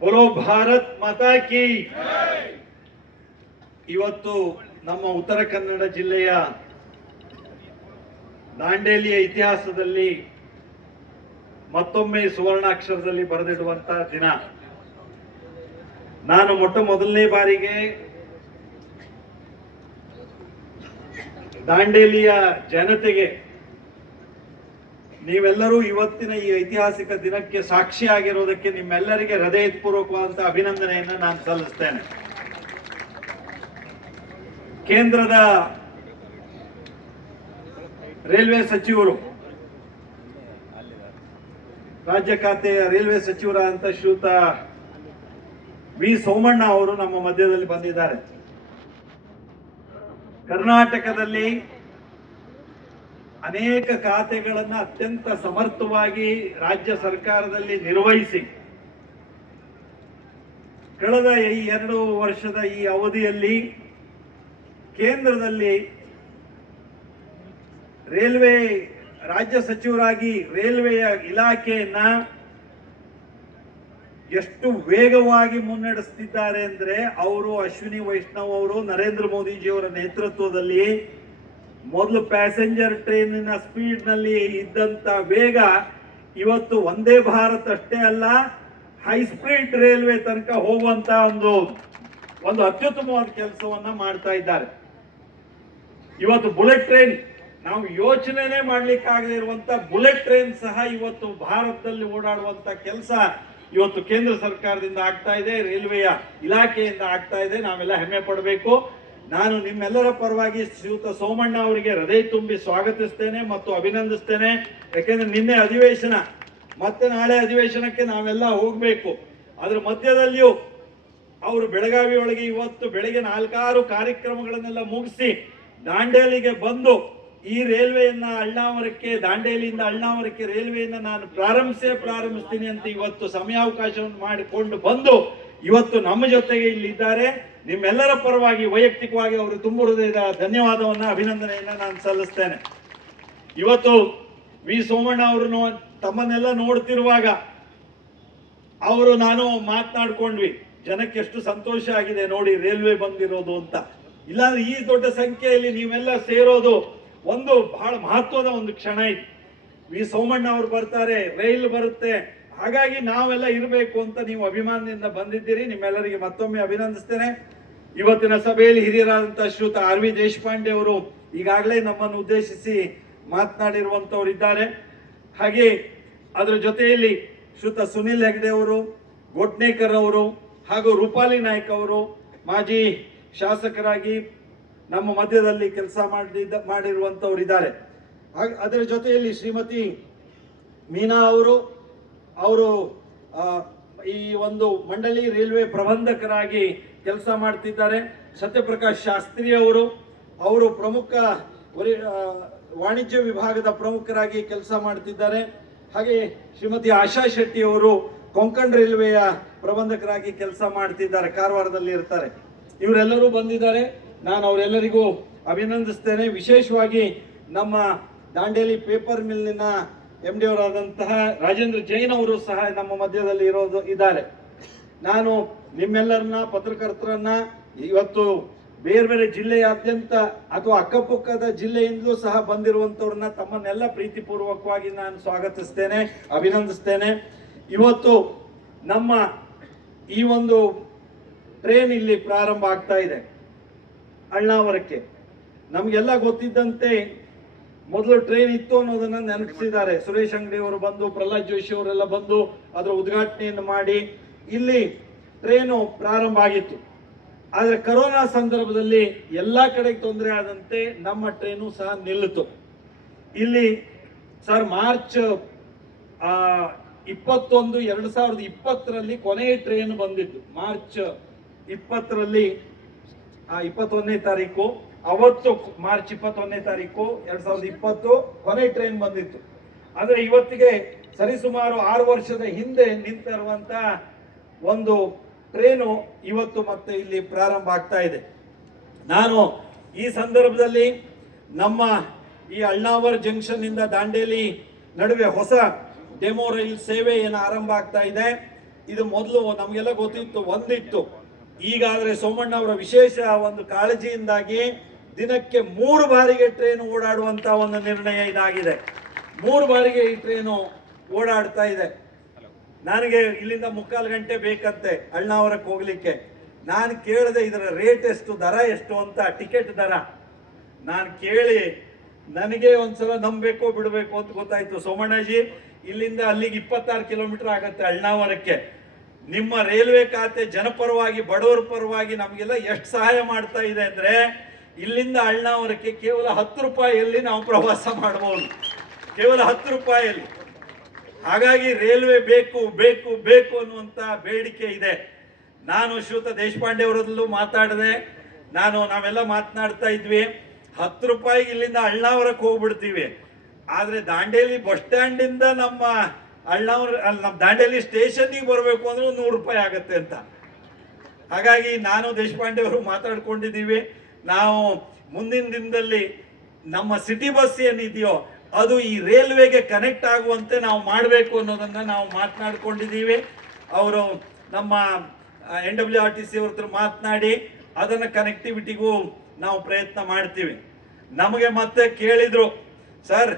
बोलो भारत माता की। ಇವತ್ತು ನಮ್ಮ ಉತ್ತರ ಕನ್ನಡ ಜಿಲ್ಲೆಯ ದಾಂಡೇಲಿಯ ಇತಿಹಾಸದಲ್ಲಿ ಮತ್ತೊಮ್ಮೆ ಸುವರ್ಣಾಕ್ಷರದಲ್ಲಿ ಬರೆದಿಡುವಂತಹ ದಿನ. ನಾನು ಮೊದಲನೇ ಬಾರಿಗೆ ದಾಂಡೇಲಿಯ ಜನತೆಗೆ ನೀವೆಲ್ಲರೂ ಇವತ್ತಿನ ಈ ಐತಿಹಾಸಿಕ ದಿನಕ್ಕೆ ಸಾಕ್ಷಿಯಾಗಿರುವುದಕ್ಕೆ ನಿಮ್ಮೆಲ್ಲರಿಗೆ ಹೃದಯಪೂರ್ವಕವಾದಂತಹ ಅಭಿನಂದನೆಯನ್ನು ನಾನು ಸಲ್ಲಿಸ್ತೇನೆ. ಕೇಂದ್ರದ ರೈಲ್ವೆ ಸಚಿವರು, ರಾಜ್ಯ ಖಾತೆಯ ರೈಲ್ವೆ ಸಚಿವರಾದಂತ ಶ್ರೀಯುತ ವಿ ಸೋಮಣ್ಣ ಅವರು ನಮ್ಮ ಮಧ್ಯದಲ್ಲಿ ಬಂದಿದ್ದಾರೆ. ಕರ್ನಾಟಕದಲ್ಲಿ ಅನೇಕ ಖಾತೆಗಳನ್ನು ಅತ್ಯಂತ ಸಮರ್ಥವಾಗಿ ರಾಜ್ಯ ಸರ್ಕಾರದಲ್ಲಿ ನಿರ್ವಹಿಸಿ ಕಳೆದ ಈ 2 ವರ್ಷದ ಈ ಅವಧಿಯಲ್ಲಿ ಕೇಂದ್ರದಲ್ಲಿ ರೈಲ್ವೆ ರಾಜ್ಯ ಸಚಿವರಾಗಿ ರೈಲ್ವೆಯ ಇಲಾಖೆಯನ್ನ ಎಷ್ಟು ವೇಗವಾಗಿ ಮುನ್ನಡೆಸುತ್ತಿದ್ದಾರೆ ಅಂದ್ರೆ ಅವರು ಅಶ್ವಿನಿ ವೈಷ್ಣವ್ ಅವರು ನರೇಂದ್ರ ಮೋದಿಜಿಯವರ ನೇತೃತ್ವದಲ್ಲಿ ಮೊದಲು ಪ್ಯಾಸೆಂಜರ್ ಟ್ರೈನಿನ ಸ್ಪೀಡ್ ನಲ್ಲಿ ಇದ್ದಂತ ವೇಗ ಇವತ್ತು ಒಂದೇ ಭಾರತ್ ಅಷ್ಟೇ ಅಲ್ಲ, ಹೈ ಸ್ಪೀಡ್ ರೈಲ್ವೆ ತನಕ ಹೋಗುವಂತ ಒಂದು ಅತ್ಯುತ್ತಮವಾದ ಕೆಲಸವನ್ನ ಮಾಡ್ತಾ ಇದ್ದಾರೆ. ಇವತ್ತು ಬುಲೆಟ್ ಟ್ರೈನ್, ನಾವು ಯೋಚನೆನೇ ಮಾಡ್ಲಿಕ್ಕಾಗದೇ ಇರುವಂತ ಬುಲೆಟ್ ಟ್ರೈನ್ ಸಹ ಇವತ್ತು ಭಾರತದಲ್ಲಿ ಓಡಾಡುವಂತ ಕೆಲಸ ಇವತ್ತು ಕೇಂದ್ರ ಸರ್ಕಾರದಿಂದ ಆಗ್ತಾ ಇದೆ, ರೈಲ್ವೆಯ ಇಲಾಖೆಯಿಂದ ಆಗ್ತಾ ಇದೆ. ನಾವೆಲ್ಲ ಹೆಮ್ಮೆ ಪಡಬೇಕು. ನಾನು ನಿಮ್ಮೆಲ್ಲರ ಪರವಾಗಿ ಶ್ರೀಯುತ ಸೋಮಣ್ಣ ಅವರಿಗೆ ಹೃದಯ ತುಂಬಿ ಸ್ವಾಗತಿಸ್ತೇನೆ ಮತ್ತು ಅಭಿನಂದಿಸ್ತೇನೆ. ಯಾಕೆಂದ್ರೆ ನಿನ್ನೆ ಅಧಿವೇಶನ, ಮತ್ತೆ ನಾಳೆ ಅಧಿವೇಶನಕ್ಕೆ ನಾವೆಲ್ಲ ಹೋಗ್ಬೇಕು. ಅದ್ರ ಮಧ್ಯದಲ್ಲಿಯೂ ಅವರು ಬೆಳಗಾವಿ ಒಳಗೆ ಇವತ್ತು ಬೆಳಗ್ಗೆ 4-6 ಕಾರ್ಯಕ್ರಮಗಳನ್ನೆಲ್ಲ ಮುಗಿಸಿ ದಾಂಡೇಲಿಗೆ ಬಂದು ಈ ರೈಲ್ವೆಯನ್ನ ಅಳ್ನಾವರಕ್ಕೆ, ದಾಂಡೇಲಿಯಿಂದ ಅಳ್ನಾವರಕ್ಕೆ ರೈಲ್ವೆಯನ್ನ ನಾನು ಪ್ರಾರಂಭಿಸ್ತೀನಿ ಅಂತ ಇವತ್ತು ಸಮಯಾವಕಾಶವನ್ನು ಮಾಡಿಕೊಂಡು ಬಂದು ಇವತ್ತು ನಮ್ಮ ಜೊತೆಗೆ ಇಲ್ಲಿದ್ದಾರೆ. ನಿಮ್ಮೆಲ್ಲರ ಪರವಾಗಿ ವೈಯಕ್ತಿಕವಾಗಿ ಅವರು ತುಂಬ ಹೃದಯದ ಧನ್ಯವಾದವನ್ನ, ಅಭಿನಂದನೆಯನ್ನ ನಾನು ಸಲ್ಲಿಸ್ತೇನೆ. ಇವತ್ತು ವಿ ಸೋಮಣ್ಣ ಅವರು ತಮ್ಮನ್ನೆಲ್ಲ ನೋಡ್ತಿರುವಾಗ ಅವರು ನಾನು ಮಾತನಾಡ್ಕೊಂಡ್ವಿ, ಜನಕ್ಕೆ ಎಷ್ಟು ಸಂತೋಷ ಆಗಿದೆ ನೋಡಿ ರೈಲ್ವೆ ಬಂದಿರೋದು ಅಂತ. ಇಲ್ಲಾಂದ್ರೆ ಈ ದೊಡ್ಡ ಸಂಖ್ಯೆಯಲ್ಲಿ ನೀವೆಲ್ಲ ಸೇರೋದು ಒಂದು ಬಹಳ ಮಹತ್ವದ ಒಂದು ಕ್ಷಣ ಇದೆ. ವಿ ಸೋಮಣ್ಣ ಅವರು ಬರ್ತಾರೆ, ರೈಲ್ ಬರುತ್ತೆ, ಹಾಗಾಗಿ ನಾವೆಲ್ಲ ಇರಬೇಕು ಅಂತ ನೀವು ಅಭಿಮಾನದಿಂದ ಬಂದಿದ್ದೀರಿ. ನಿಮ್ಮೆಲ್ಲರಿಗೆ ಮತ್ತೊಮ್ಮೆ ಅಭಿನಂದಿಸ್ತೇನೆ. ಇವತ್ತಿನ ಸಭೆಯಲ್ಲಿ ಹಿರಿಯರಾದಂತಹ ಶ್ರೀಯುತ ಆರ್ ವಿ ದೇಶಪಾಂಡೆ ಅವರು ಈಗಾಗಲೇ ನಮ್ಮನ್ನು ಉದ್ದೇಶಿಸಿ ಮಾತನಾಡಿರುವಂತವ್ರು ಇದ್ದಾರೆ. ಹಾಗೆ ಅದರ ಜೊತೆಯಲ್ಲಿ ಶ್ರೀಯುತ ಸುನಿಲ್ ಹೆಗ್ಡೆ ಅವರು, ಗೋಟ್ನೇಕರ್ ಅವರು ಹಾಗೂ ರೂಪಾಲಿ ನಾಯ್ಕ್ ಅವರು ಮಾಜಿ ಶಾಸಕರಾಗಿ ನಮ್ಮ ಮಧ್ಯದಲ್ಲಿ ಕೆಲಸ ಮಾಡಿರುವಂತವ್ರು ಇದ್ದಾರೆ. ಅದರ ಜೊತೆಯಲ್ಲಿ ಶ್ರೀಮತಿ ಮೀನಾ ಅವರು ಈ ಒಂದು ಮಂಡಳಿ ರೈಲ್ವೆ ಪ್ರಬಂಧಕರಾಗಿ ಕೆಲಸ ಮಾಡ್ತಿದ್ದಾರೆ. ಸತ್ಯಪ್ರಕಾಶ್ ಶಾಸ್ತ್ರಿ ಅವರು ಪ್ರಮುಖ ವಾಣಿಜ್ಯ ವಿಭಾಗದ ಪ್ರಮುಖರಾಗಿ ಕೆಲಸ ಮಾಡ್ತಿದ್ದಾರೆ. ಹಾಗೆ ಶ್ರೀಮತಿ ಆಶಾ ಶೆಟ್ಟಿ ಅವರು ಕೊಂಕಣ್ ರೈಲ್ವೆಯ ಪ್ರಬಂಧಕರಾಗಿ ಕೆಲಸ ಮಾಡ್ತಿದ್ದಾರೆ, ಕಾರವಾರದಲ್ಲಿ ಇರ್ತಾರೆ. ಇವರೆಲ್ಲರೂ ಬಂದಿದ್ದಾರೆ. ನಾನು ಅವರೆಲ್ಲರಿಗೂ ಅಭಿನಂದಿಸ್ತೇನೆ. ವಿಶೇಷವಾಗಿ ನಮ್ಮ ದಾಂಡೇಲಿ ಪೇಪರ್ ಮಿಲ್ನ MD ಅವರಾದಂತಹ ರಾಜೇಂದ್ರ ಜೈನ್ ಅವರು ಸಹ ನಮ್ಮ ಮಧ್ಯದಲ್ಲಿ ಇದ್ದಾರೆ. ನಾನು ನಿಮ್ಮೆಲ್ಲರನ್ನ, ಪತ್ರಕರ್ತರನ್ನ, ಇವತ್ತು ಬೇರೆ ಬೇರೆ ಜಿಲ್ಲೆಯಾದ್ಯಂತ ಅಥವಾ ಅಕ್ಕಪಕ್ಕದ ಜಿಲ್ಲೆಯಿಂದಲೂ ಸಹ ಬಂದಿರುವಂತವ್ರನ್ನ ತಮ್ಮನ್ನೆಲ್ಲ ಪ್ರೀತಿಪೂರ್ವಕವಾಗಿ ನಾನು ಸ್ವಾಗತಿಸ್ತೇನೆ, ಅಭಿನಂದಿಸ್ತೇನೆ. ಇವತ್ತು ನಮ್ಮ ಈ ಒಂದು ಟ್ರೈನ್ ಇಲ್ಲಿ ಪ್ರಾರಂಭ ಆಗ್ತಾ ಇದೆ ಅಳ್ನಾವರಕ್ಕೆ. ನಮಗೆಲ್ಲ ಗೊತ್ತಿದ್ದಂತೆ ಮೊದಲು ಟ್ರೈನ್ ಇತ್ತು ಅನ್ನೋದನ್ನ ನೆನಪಿಸಿದ್ದಾರೆ. ಸುರೇಶ್ ಅಂಗಡಿ ಅವರು ಬಂದು, ಪ್ರಹ್ಲಾದ್ ಜೋಶಿ ಅವರೆಲ್ಲ ಬಂದು ಅದರ ಉದ್ಘಾಟನೆಯನ್ನು ಮಾಡಿ ಇಲ್ಲಿ ಟ್ರೈನು ಪ್ರಾರಂಭ ಆಗಿತ್ತು. ಆದರೆ ಕರೋನಾ ಸಂದರ್ಭದಲ್ಲಿ ಎಲ್ಲಾ ಕಡೆಗೆ ತೊಂದರೆ ಆದಂತೆ ನಮ್ಮ ಟ್ರೈನು ಸಹ ನಿಲ್ಲಿತು. ಇಲ್ಲಿ ಸರ್ ಮಾರ್ಚ್ 21, 2020ರಲ್ಲಿ ಕೊನೆಯ ಟ್ರೈನ್ ಬಂದಿತ್ತು. ಮಾರ್ಚ್ 20ರಲ್ಲಿ 21ನೇ ತಾರೀಕು, ಅವತ್ತು ಮಾರ್ಚ್ 21ನೇ ತಾರೀಕು 2020 ಕೊನೆ ಟ್ರೈನ್ ಬಂದಿತ್ತು. ಆದ್ರೆ ಇವತ್ತಿಗೆ ಸರಿಸುಮಾರು 6 ವರ್ಷದ ಹಿಂದೆ ನಿಂತಿರುವಂತ ಒಂದು ಟ್ರೈನು ಇವತ್ತು ಮತ್ತೆ ಇಲ್ಲಿ ಪ್ರಾರಂಭ ಆಗ್ತಾ ಇದೆ. ನಾನು ಈ ಸಂದರ್ಭದಲ್ಲಿ ನಮ್ಮ ಈ ಅಳ್ನಾವರ್ ಜಂಕ್ಷನ್ ಇಂದ ದಾಂಡೇಲಿ ನಡುವೆ ಹೊಸ ಡೆಮೋ ರೈಲ್ ಸೇವೆ ಏನು ಆರಂಭ ಆಗ್ತಾ ಇದೆ, ಇದು ಮೊದಲು ನಮಗೆಲ್ಲ ಗೊತ್ತಿತ್ತು, ಒಂದಿತ್ತು. ಈಗಾದ್ರೆ ಸೋಮಣ್ಣ ಅವರ ವಿಶೇಷ ಒಂದು ಕಾಳಜಿಯಿಂದಾಗಿ ದಿನಕ್ಕೆ 3 ಬಾರಿಗೆ ಟ್ರೈನ್ ಓಡಾಡುವಂತ ಒಂದು ನಿರ್ಣಯ ಇದಾಗಿದೆ. 3 ಬಾರಿಗೆ ಈ ಟ್ರೈನು ಓಡಾಡ್ತಾ ಇದೆ. ನನಗೆ ಇಲ್ಲಿಂದ 3/4 ಗಂಟೆ ಬೇಕಂತೆ ಅಳ್ನಾವರಕ್ಕೆ ಹೋಗ್ಲಿಕ್ಕೆ. ನಾನು ಕೇಳಿದೆ ಇದರ ರೇಟ್ ಎಷ್ಟು, ದರ ಎಷ್ಟು ಅಂತ, ಟಿಕೆಟ್ ದರ ನಾನು ಕೇಳಿ ನನಗೆ ಒಂದ್ಸಲ ನಂಬಬೇಕು ಬಿಡಬೇಕು ಅಂತ ಗೊತ್ತಾಯ್ತು. ಸೋಮಣ್ಣಜಿ, ಇಲ್ಲಿಂದ ಅಲ್ಲಿಗೆ 26 ಕಿಲೋಮೀಟರ್ ಆಗತ್ತೆ ಅಳ್ನಾವರಕ್ಕೆ. ನಿಮ್ಮ ರೈಲ್ವೆ ಖಾತೆ ಜನಪರವಾಗಿ, ಬಡವರ ಪರವಾಗಿ ನಮಗೆಲ್ಲ ಎಷ್ಟು ಸಹಾಯ ಮಾಡ್ತಾ ಇದೆ ಅಂದ್ರೆ, ಇಲ್ಲಿಂದ ಅಳ್ನಾವರಕ್ಕೆ ಕೇವಲ 10 ರೂಪಾಯಿಯಲ್ಲಿ ನಾವು ಪ್ರವಾಸ ಮಾಡಬಹುದು, ಕೇವಲ 10 ರೂಪಾಯಿಯಲ್ಲಿ. ಹಾಗಾಗಿ ರೈಲ್ವೆ ಬೇಕು ಬೇಕು ಬೇಕು ಅನ್ನುವಂತ ಬೇಡಿಕೆ ಇದೆ. ನಾನು ಶ್ರೀಯುತ ದೇಶಪಾಂಡೆ ಅವರಲ್ಲೂ ಮಾತಾಡಿದೆ, ನಾವೆಲ್ಲ ಮಾತನಾಡ್ತಾ ಇದ್ವಿ. 10 ರೂಪಾಯಿಗೆ ಇಲ್ಲಿಂದ ಅಳ್ನಾವರಕ್ಕೆ ಹೋಗ್ಬಿಡ್ತೀವಿ, ಆದ್ರೆ ದಾಂಡೇಲಿ ಬಸ್ ಸ್ಟ್ಯಾಂಡ್ ಇಂದ ನಮ್ಮ ನಮ್ಮ ದಾಂಡೇಲಿ ಸ್ಟೇಷನ್ಗೆ ಬರಬೇಕು ಅಂದ್ರೆ 100 ರೂಪಾಯಿ ಆಗತ್ತೆ ಅಂತ. ಹಾಗಾಗಿ ನಾನು ದೇಶಪಾಂಡೆ ಅವರು ಮಾತಾಡ್ಕೊಂಡಿದ್ದೀವಿ, ನಾವು ಮುಂದಿನ ದಿನದಲ್ಲಿ ನಮ್ಮ ಸಿಟಿ ಬಸ್ ಏನಿದೆಯೋ ಅದು ಈ ರೈಲ್ವೆಗೆ ಕನೆಕ್ಟ್ ಆಗುವಂತೆ ನಾವು ಮಾಡಬೇಕು ಅನ್ನೋದನ್ನ ನಾವು ಮಾತನಾಡ್ಕೊಂಡಿದ್ದೀವಿ. ಅವರು ನಮ್ಮ NWRTC ಅವ್ರ ಹತ್ರ ಮಾತನಾಡಿ ಅದನ್ನ ಕನೆಕ್ಟಿವಿಟಿಗೂ ನಾವು ಪ್ರಯತ್ನ ಮಾಡ್ತೀವಿ. ನಮಗೆ ಮತ್ತೆ ಕೇಳಿದ್ರು, ಸರ್